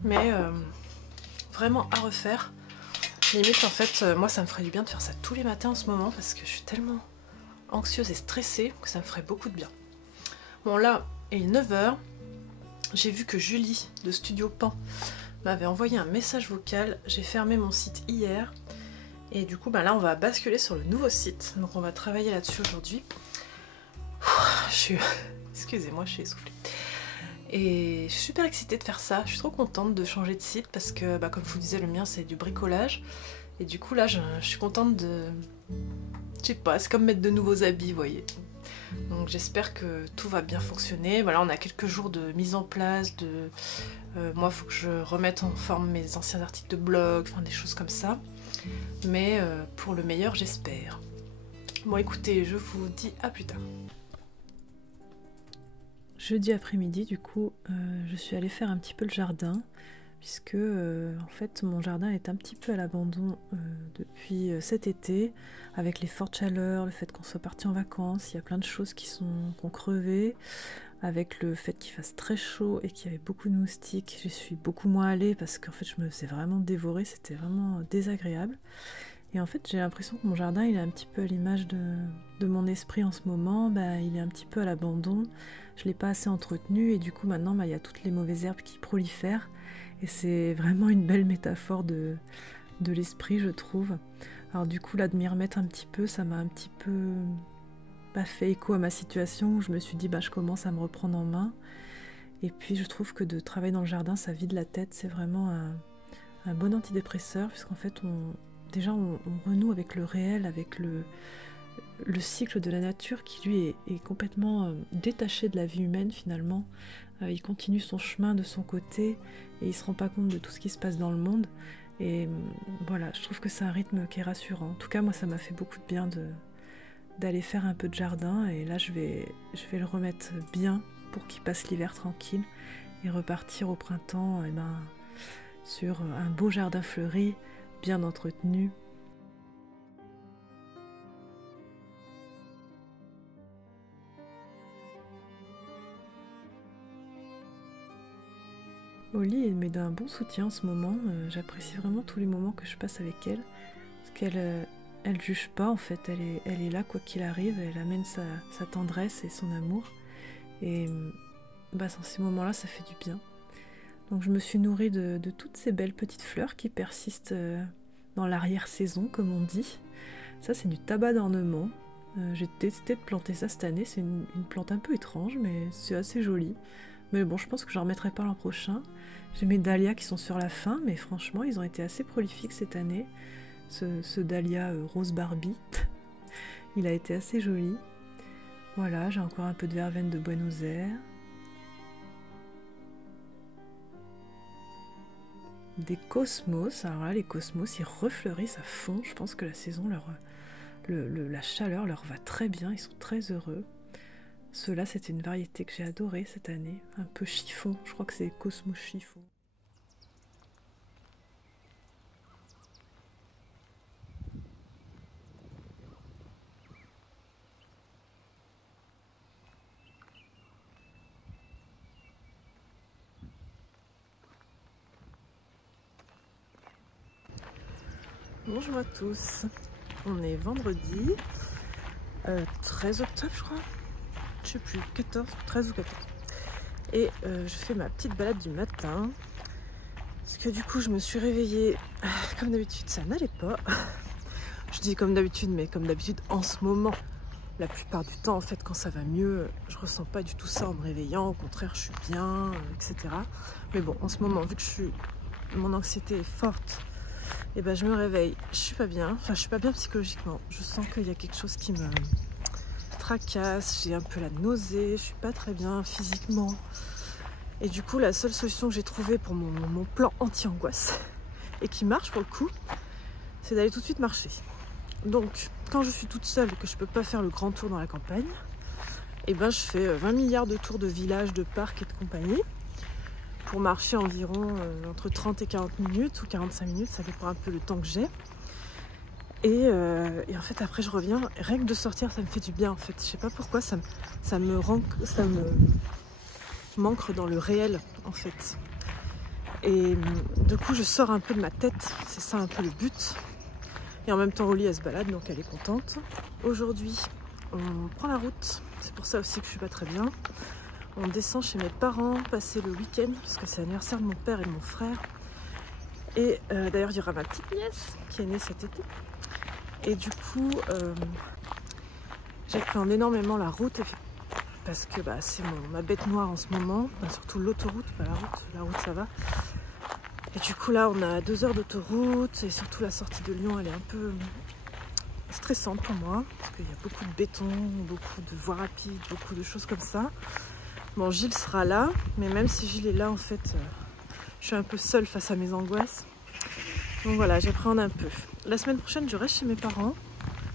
Mais vraiment à refaire. Limite en fait, moi ça me ferait du bien de faire ça tous les matins en ce moment parce que je suis tellement anxieuse et stressée que ça me ferait beaucoup de bien. Bon là, il est 9h. J'ai vu que Julie de Studio Pan m'avait envoyé un message vocal. J'ai fermé mon site hier. Et du coup, ben là on va basculer sur le nouveau site. Donc on va travailler là-dessus aujourd'hui. Excusez-moi, je suis essoufflée. Et je suis super excitée de faire ça, je suis trop contente de changer de site parce que, bah, comme je vous disais, le mien c'est du bricolage. Et du coup là, je suis contente de... Je sais pas, c'est comme mettre de nouveaux habits, vous voyez. Donc j'espère que tout va bien fonctionner. Voilà, on a quelques jours de mise en place, de... moi, il faut que je remette en forme mes anciens articles de blog, enfin des choses comme ça. Mais pour le meilleur, j'espère. Bon écoutez, je vous dis à plus tard. Jeudi après-midi, du coup, je suis allée faire un petit peu le jardin. puisque en fait mon jardin est un petit peu à l'abandon depuis cet été, avec les fortes chaleurs, le fait qu'on soit parti en vacances, il y a plein de choses qui ont crevé, avec le fait qu'il fasse très chaud et qu'il y avait beaucoup de moustiques, j'y suis beaucoup moins allée parce qu'en fait je me faisais vraiment dévorer, c'était vraiment désagréable. Et en fait j'ai l'impression que mon jardin il est un petit peu à l'image de mon esprit en ce moment, il est un petit peu à l'abandon, je ne l'ai pas assez entretenu et du coup maintenant il y a toutes les mauvaises herbes qui prolifèrent et c'est vraiment une belle métaphore de l'esprit je trouve. Alors du coup là de m'y remettre un petit peu, ça m'a un petit peu fait écho à ma situation où je me suis dit je commence à me reprendre en main et puis je trouve que de travailler dans le jardin ça vide la tête, c'est vraiment un bon antidépresseur puisqu'en fait on renoue avec le réel, avec le cycle de la nature qui lui est complètement détaché de la vie humaine finalement. Il continue son chemin de son côté et il se rend pas compte de tout ce qui se passe dans le monde et voilà, je trouve que c'est un rythme qui est rassurant. En tout cas moi ça m'a fait beaucoup de bien d'aller faire un peu de jardin et là je vais le remettre bien pour qu'il passe l'hiver tranquille et repartir au printemps sur un beau jardin fleuri, bien entretenu. Oli elle met d'un bon soutien en ce moment, j'apprécie vraiment tous les moments que je passe avec elle, parce qu'elle elle juge pas en fait, elle est là quoi qu'il arrive, elle amène sa tendresse et son amour, et dans ces moments-là ça fait du bien. Donc je me suis nourrie de toutes ces belles petites fleurs qui persistent dans l'arrière-saison comme on dit. Ça c'est du tabac d'ornement, j'ai décidé de planter ça cette année, c'est une plante un peu étrange mais c'est assez joli. Mais bon, je pense que j'en remettrai pas l'an prochain. J'ai mes dahlias qui sont sur la fin, mais franchement, ils ont été assez prolifiques cette année. Ce dahlia rose Barbie, il a été assez joli. Voilà, j'ai encore un peu de verveine de Buenos Aires. Des cosmos, alors là, les cosmos, ils refleurissent à fond. Je pense que la saison, la chaleur leur va très bien, ils sont très heureux. Ceux-là, c'était une variété que j'ai adorée cette année, un peu chiffon, je crois que c'est Cosmos chiffon. Bonjour à tous, on est vendredi 13 octobre je crois, je sais plus, 13 ou 14. Et je fais ma petite balade du matin. Parce que du coup je me suis réveillée, comme d'habitude ça n'allait pas. Je dis comme d'habitude, mais comme d'habitude en ce moment. La plupart du temps en fait quand ça va mieux, je ressens pas du tout ça en me réveillant. Au contraire je suis bien, etc. Mais bon en ce moment vu que mon anxiété est forte, et je me réveille, je suis pas bien. Enfin je suis pas bien psychologiquement. Je sens qu'il y a quelque chose qui me tracasse, j'ai un peu la nausée, je suis pas très bien physiquement. Et du coup la seule solution que j'ai trouvée pour mon plan anti-angoisse, et qui marche pour le coup, c'est d'aller tout de suite marcher. Donc quand je suis toute seule et que je peux pas faire le grand tour dans la campagne, je fais 20 milliards de tours de villages, de parcs et de compagnie, pour marcher environ entre 30 et 40 minutes ou 45 minutes, ça dépend un peu le temps que j'ai. Et en fait après je reviens, rien que de sortir ça me fait du bien en fait, je sais pas pourquoi, ça me m'ancre dans le réel en fait. Et du coup je sors un peu de ma tête, c'est ça un peu le but. Et en même temps Oli elle se balade donc elle est contente. Aujourd'hui on prend la route, c'est pour ça aussi que je suis pas très bien. On descend chez mes parents passer le week-end parce que c'est l'anniversaire de mon père et de mon frère. Et d'ailleurs il y aura ma petite nièce qui est née cet été. Et du coup j'appréhende énormément la route parce que c'est ma bête noire en ce moment, surtout l'autoroute, pas la route ça va. Et du coup là on a 2 heures d'autoroute et surtout la sortie de Lyon elle est un peu stressante pour moi parce qu'il y a beaucoup de béton, beaucoup de voies rapides, beaucoup de choses comme ça. Bon Gilles sera là, mais même si Gilles est là en fait je suis un peu seule face à mes angoisses. Donc voilà, j'appréhende un peu. La semaine prochaine je reste chez mes parents,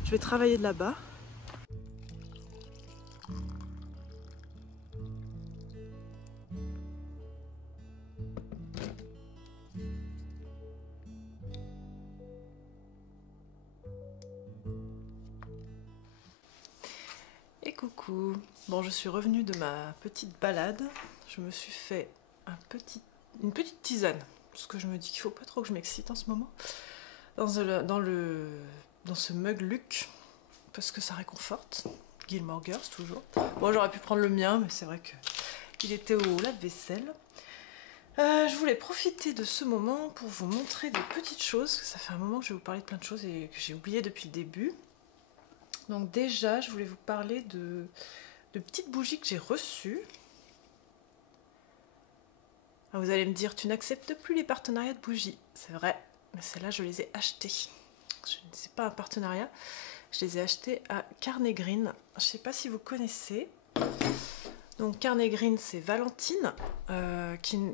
je vais travailler de là-bas. coucou. Bon, je suis revenue de ma petite balade. Je me suis fait une petite tisane. Parce que je me dis qu'il faut pas trop que je m'excite en ce moment. Dans ce mug Luc. Parce que ça réconforte. Gilmore Girls, toujours. Bon, j'aurais pu prendre le mien, mais c'est vrai qu'il était au lave-vaisselle. Je voulais profiter de ce moment pour vous montrer des petites choses. Ça fait un moment que je vais vous parler de plein de choses et que j'ai oublié depuis le début. Donc déjà, je voulais vous parler de petites bougies que j'ai reçues. Ah, vous allez me dire, tu n'acceptes plus les partenariats de bougies. C'est vrai, mais celles-là, je les ai achetées. C'est pas un partenariat, je les ai achetées à Carnet Green. Je sais pas si vous connaissez. Donc Carnet Green, c'est Valentine,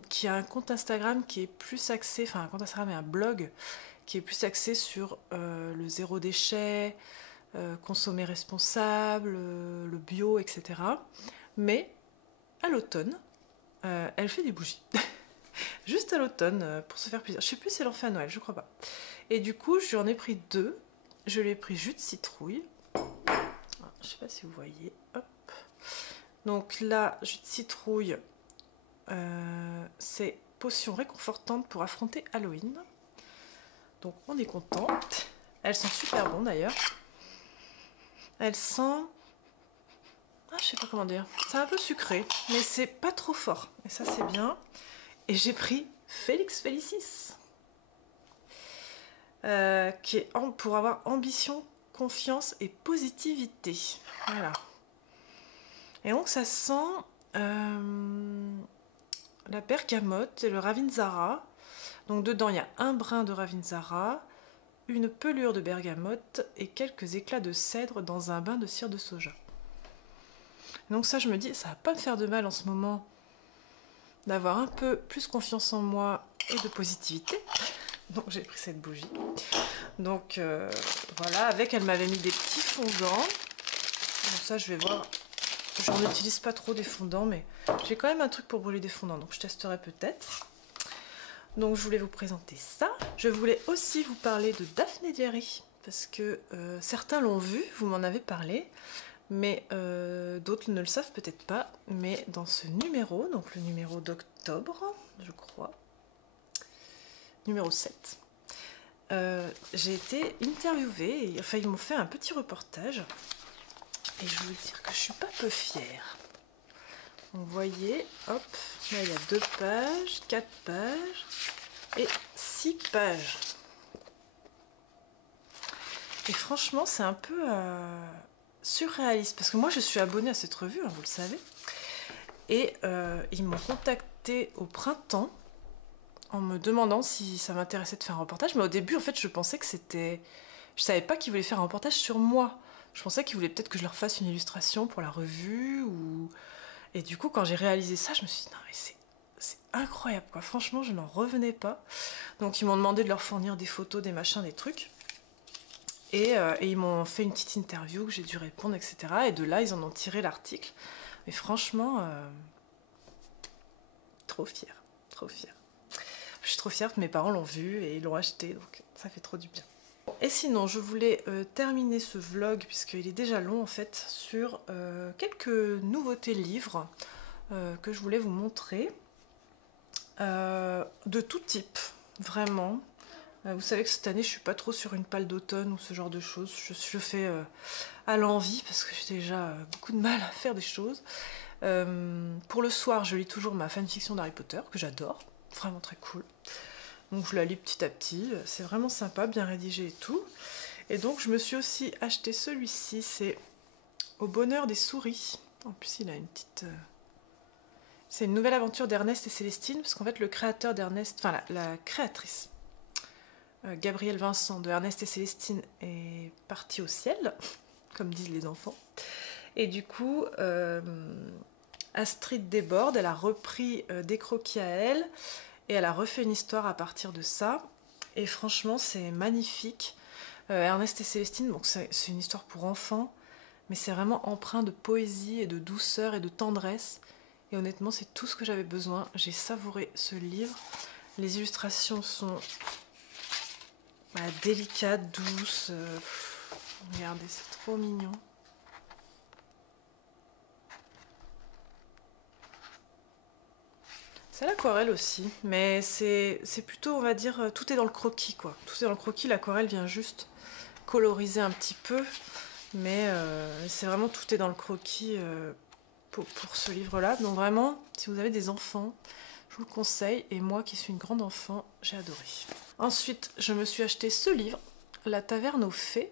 qui a un compte Instagram qui est plus axé, enfin un compte Instagram et un blog qui est plus axé sur le zéro déchet, consommer responsable, le bio, etc. Mais à l'automne, elle fait des bougies. Juste à l'automne, pour se faire plaisir. Je sais plus si elle en fait à Noël, je crois pas. Et du coup, j'en ai pris deux. Je lui ai pris jus de citrouille. Je sais pas si vous voyez. Hop. Donc là, jus de citrouille, c'est potion réconfortante pour affronter Halloween. Donc on est content. Elles sont super bonnes d'ailleurs. Elles sentent... Ah, je sais pas comment dire. C'est un peu sucré, mais c'est pas trop fort. Et ça, c'est bien. Et j'ai pris Félix Félicis. Qui est pour avoir ambition, confiance et positivité. Voilà. Et donc ça sent la bergamote et le ravinzara. Donc dedans il y a un brin de ravinzara, une pelure de bergamote et quelques éclats de cèdre dans un bain de cire de soja. Donc ça, je me dis, ça va pas me faire de mal en ce moment d'avoir un peu plus confiance en moi et de positivité. Donc j'ai pris cette bougie. Donc voilà, avec elle m'avait mis des petits fondants. Donc ça, je vais voir. J'en utilise pas trop des fondants, mais j'ai quand même un truc pour brûler des fondants, donc je testerai peut-être. Donc je voulais vous présenter ça. Je voulais aussi vous parler de Daphné Jerry, parce que certains l'ont vu, vous m'en avez parlé, mais d'autres ne le savent peut-être pas. Mais dans ce numéro, donc le numéro d'octobre, je crois, numéro 7, j'ai été interviewée, et, enfin ils m'ont fait un petit reportage. Et je veux vous dire que je suis pas peu fière. Donc, vous voyez, hop, là il y a 2 pages, 4 pages et 6 pages. Et franchement, c'est un peu surréaliste. Parce que moi, je suis abonnée à cette revue, hein, vous le savez. Et ils m'ont contacté au printemps en me demandant si ça m'intéressait de faire un reportage. Mais au début, en fait, je pensais que c'était... Je savais pas qu'ils voulaient faire un reportage sur moi. Je pensais qu'ils voulaient peut-être que je leur fasse une illustration pour la revue ou... Et du coup, quand j'ai réalisé ça, je me suis dit, non mais c'est incroyable quoi. Franchement, je n'en revenais pas. Donc ils m'ont demandé de leur fournir des photos, des machins, des trucs. Et ils m'ont fait une petite interview que j'ai dû répondre, etc. Et de là, ils en ont tiré l'article. Mais franchement, trop fière, trop fière. Je suis trop fière que mes parents l'ont vu et ils l'ont acheté, donc ça fait trop du bien. Et sinon, je voulais terminer ce vlog, puisqu'il est déjà long en fait, sur quelques nouveautés livres que je voulais vous montrer. De tout type, vraiment. Vous savez que cette année, je suis pas trop sur une palle d'automne ou ce genre de choses. Je fais à l'envie, parce que j'ai déjà beaucoup de mal à faire des choses. Pour le soir, je lis toujours ma fanfiction d'Harry Potter, que j'adore. Vraiment très cool. Donc je la lis petit à petit, c'est vraiment sympa, bien rédigé et tout. Et donc je me suis aussi acheté celui-ci, c'est Au bonheur des souris. En plus il a une petite... C'est une nouvelle aventure d'Ernest et Célestine, parce qu'en fait le créateur d'Ernest, enfin la créatrice, Gabrielle Vincent de Ernest et Célestine est partie au ciel, comme disent les enfants. Et du coup, Astrid déborde, elle a repris des croquis à elle, et elle a refait une histoire à partir de ça. Et franchement, c'est magnifique. Ernest et Célestine, donc c'est une histoire pour enfants, mais c'est vraiment empreint de poésie et de douceur et de tendresse. Et honnêtement, c'est tout ce que j'avais besoin. J'ai savouré ce livre. Les illustrations sont délicates, douces. Regardez, c'est trop mignon. C'est à l'aquarelle aussi, mais c'est plutôt, on va dire, tout est dans le croquis, quoi. Tout est dans le croquis, l'aquarelle vient juste coloriser un petit peu, mais c'est vraiment tout est dans le croquis pour ce livre-là. Donc vraiment, si vous avez des enfants, je vous le conseille, et moi qui suis une grande enfant, j'ai adoré. Ensuite, je me suis acheté ce livre, La Taverne aux Fées,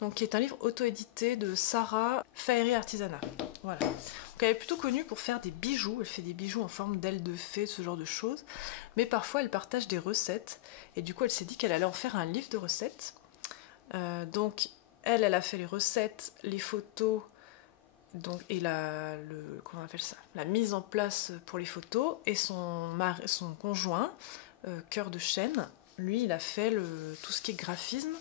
donc qui est un livre auto-édité de Sarah Faerie Artisanat. Voilà. Donc elle est plutôt connue pour faire des bijoux, elle fait des bijoux en forme d'ailes de fée, ce genre de choses, mais parfois elle partage des recettes, et du coup elle s'est dit qu'elle allait en faire un livre de recettes. Donc elle a fait les recettes, les photos, donc, et comment on appelle ça, la mise en place pour les photos, et son conjoint, Cœur de Chêne, lui il a fait tout ce qui est graphisme,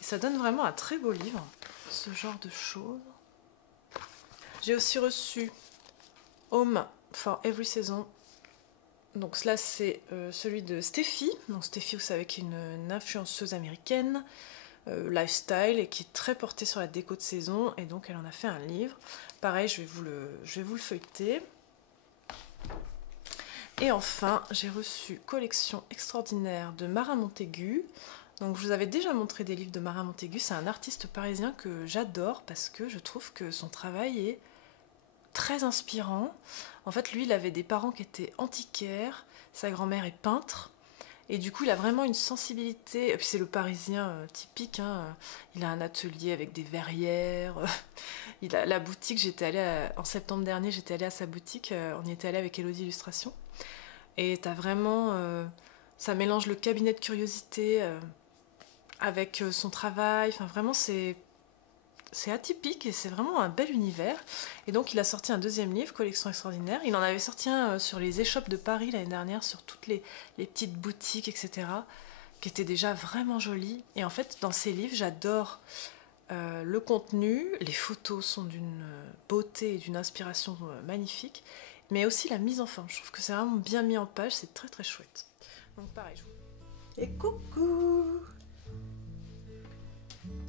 et ça donne vraiment un très beau livre, ce genre de choses. J'ai aussi reçu Home for Every Season. Donc cela c'est celui de Steffi. Donc Steffi, vous savez, qui est une influenceuse américaine, lifestyle, et qui est très portée sur la déco de saison. Et donc elle en a fait un livre. Pareil, je vais vous le feuilleter. Et enfin, j'ai reçu Collection extraordinaire de Mara Montaigu. Donc je vous avais déjà montré des livres de Mara Montaigu. C'est un artiste parisien que j'adore parce que je trouve que son travail est très inspirant. En fait, lui, il avait des parents qui étaient antiquaires, sa grand-mère est peintre, et du coup, il a vraiment une sensibilité. Et puis c'est le Parisien typique, hein. Il a un atelier avec des verrières. Il a la boutique, en septembre dernier, j'étais allée à sa boutique, on y était allé avec Elodie Illustration. Et t'as vraiment... ça mélange le cabinet de curiosité avec son travail. Enfin, vraiment, c'est atypique et c'est vraiment un bel univers. Et donc il a sorti un deuxième livre, Collection extraordinaire. Il en avait sorti un sur les échoppes de Paris l'année dernière, sur toutes les petites boutiques, etc., qui étaient déjà vraiment jolies. Et en fait, dans ces livres, j'adore le contenu. Les photos sont d'une beauté et d'une inspiration magnifique, mais aussi la mise en forme. Je trouve que c'est vraiment bien mis en page, c'est très très chouette. Donc pareil, Et coucou!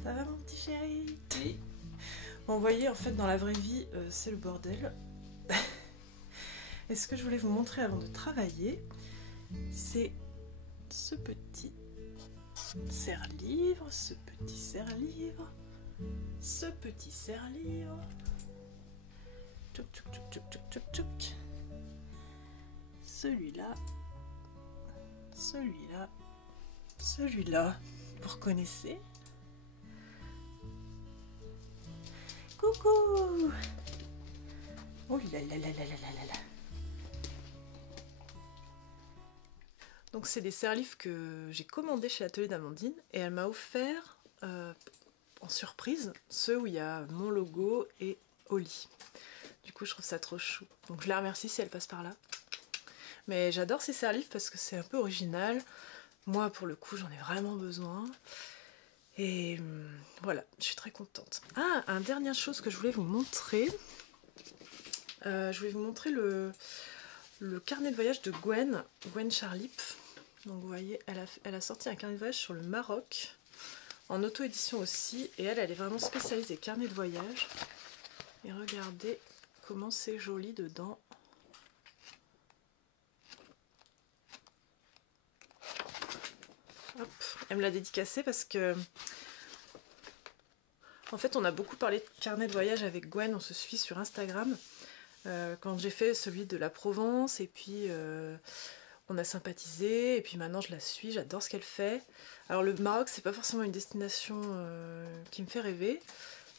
Ça va mon petit chéri? Oui. Bon, vous voyez, en fait, dans la vraie vie, c'est le bordel. Et ce que je voulais vous montrer avant de travailler, c'est ce petit serre-livre, ce petit serre-livre, ce petit serre-livre. Tchouk, tchouk, tchouk, tchouk, tchouk, tchouk, tchouk. Celui-là, celui-là, celui-là. Vous reconnaissez? Coucou! Oh là là là là là là là. Donc c'est des serre-livres que j'ai commandés chez l'atelier d'Amandine et elle m'a offert en surprise ceux où il y a mon logo et Oli. Du coup je trouve ça trop chou. Donc je la remercie si elle passe par là. Mais j'adore ces serre-livres parce que c'est un peu original. Moi pour le coup j'en ai vraiment besoin. Et voilà, je suis très contente. Ah, une dernière chose que je voulais vous montrer. Je voulais vous montrer le carnet de voyage de Gwen Charlip. Donc vous voyez, elle a sorti un carnet de voyage sur le Maroc, en auto-édition aussi. Et elle est vraiment spécialisée carnet de voyage. Et regardez comment c'est joli dedans. Hop, elle me l'a dédicacé parce que en fait on a beaucoup parlé de carnet de voyage avec Gwen, on se suit sur Instagram quand j'ai fait celui de la Provence et puis on a sympathisé et puis maintenant je la suis, j'adore ce qu'elle fait. Alors le Maroc c'est pas forcément une destination qui me fait rêver,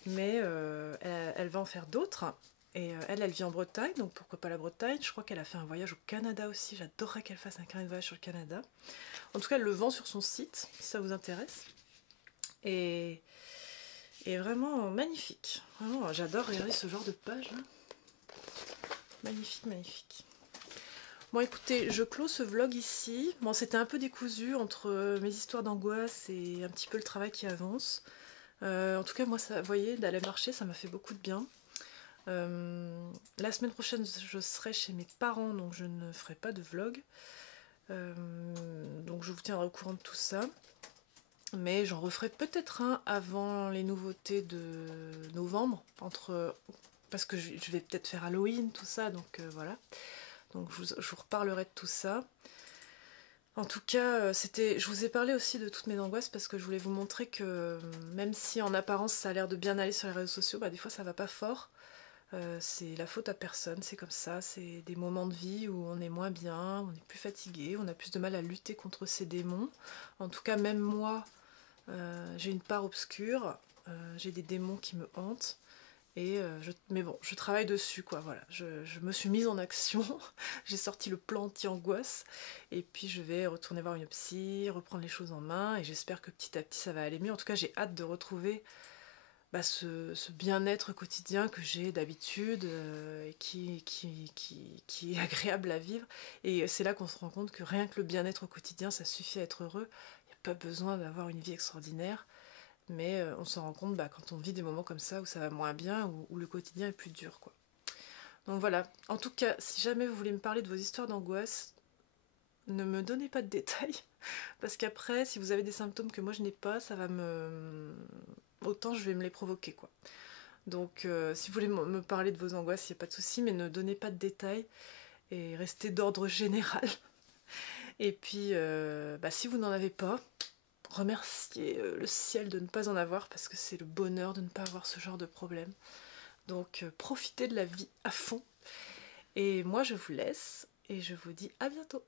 mais elle va en faire d'autres. Et elle vit en Bretagne, donc pourquoi pas la Bretagne. Je crois qu'elle a fait un voyage au Canada aussi, j'adorerais qu'elle fasse un carnet de voyage sur le Canada. En tout cas, elle le vend sur son site, si ça vous intéresse. Et vraiment magnifique. Vraiment, j'adore regarder ce genre de page. Hein. Magnifique, magnifique. Bon, écoutez, je clôt ce vlog ici. Bon, c'était un peu décousu entre mes histoires d'angoisse et un petit peu le travail qui avance. En tout cas, moi, ça, vous voyez, d'aller marcher, ça m'a fait beaucoup de bien. La semaine prochaine je serai chez mes parents donc je ne ferai pas de vlog donc je vous tiendrai au courant de tout ça, mais j'en referai peut-être un avant les nouveautés de novembre, parce que je vais peut-être faire Halloween, tout ça, donc voilà. Donc je vous reparlerai de tout ça. En tout cas, je vous ai parlé aussi de toutes mes angoisses parce que je voulais vous montrer que même si en apparence ça a l'air de bien aller sur les réseaux sociaux, bah des fois ça va pas fort. C'est la faute à personne, c'est comme ça, c'est des moments de vie où on est moins bien, on est plus fatigué, on a plus de mal à lutter contre ces démons. En tout cas, même moi, j'ai une part obscure, j'ai des démons qui me hantent. Mais bon, je travaille dessus, quoi, voilà. Je me suis mise en action, j'ai sorti le plan anti-angoisse, et puis je vais retourner voir une psy, reprendre les choses en main, et j'espère que petit à petit ça va aller mieux. En tout cas, j'ai hâte de retrouver ce bien-être quotidien que j'ai d'habitude, et qui est agréable à vivre. Et c'est là qu'on se rend compte que rien que le bien-être au quotidien, ça suffit à être heureux. Il n'y a pas besoin d'avoir une vie extraordinaire. Mais on s'en rend compte quand on vit des moments comme ça où ça va moins bien, où le quotidien est plus dur, quoi. Donc voilà, en tout cas, si jamais vous voulez me parler de vos histoires d'angoisse, ne me donnez pas de détails, parce qu'après, si vous avez des symptômes que moi je n'ai pas, ça va autant je vais me les provoquer, quoi. Donc si vous voulez me parler de vos angoisses, il n'y a pas de souci, mais ne donnez pas de détails, et restez d'ordre général. Et puis, si vous n'en avez pas, remercier le ciel de ne pas en avoir parce que c'est le bonheur de ne pas avoir ce genre de problème. Donc profitez de la vie à fond. Et moi je vous laisse et je vous dis à bientôt.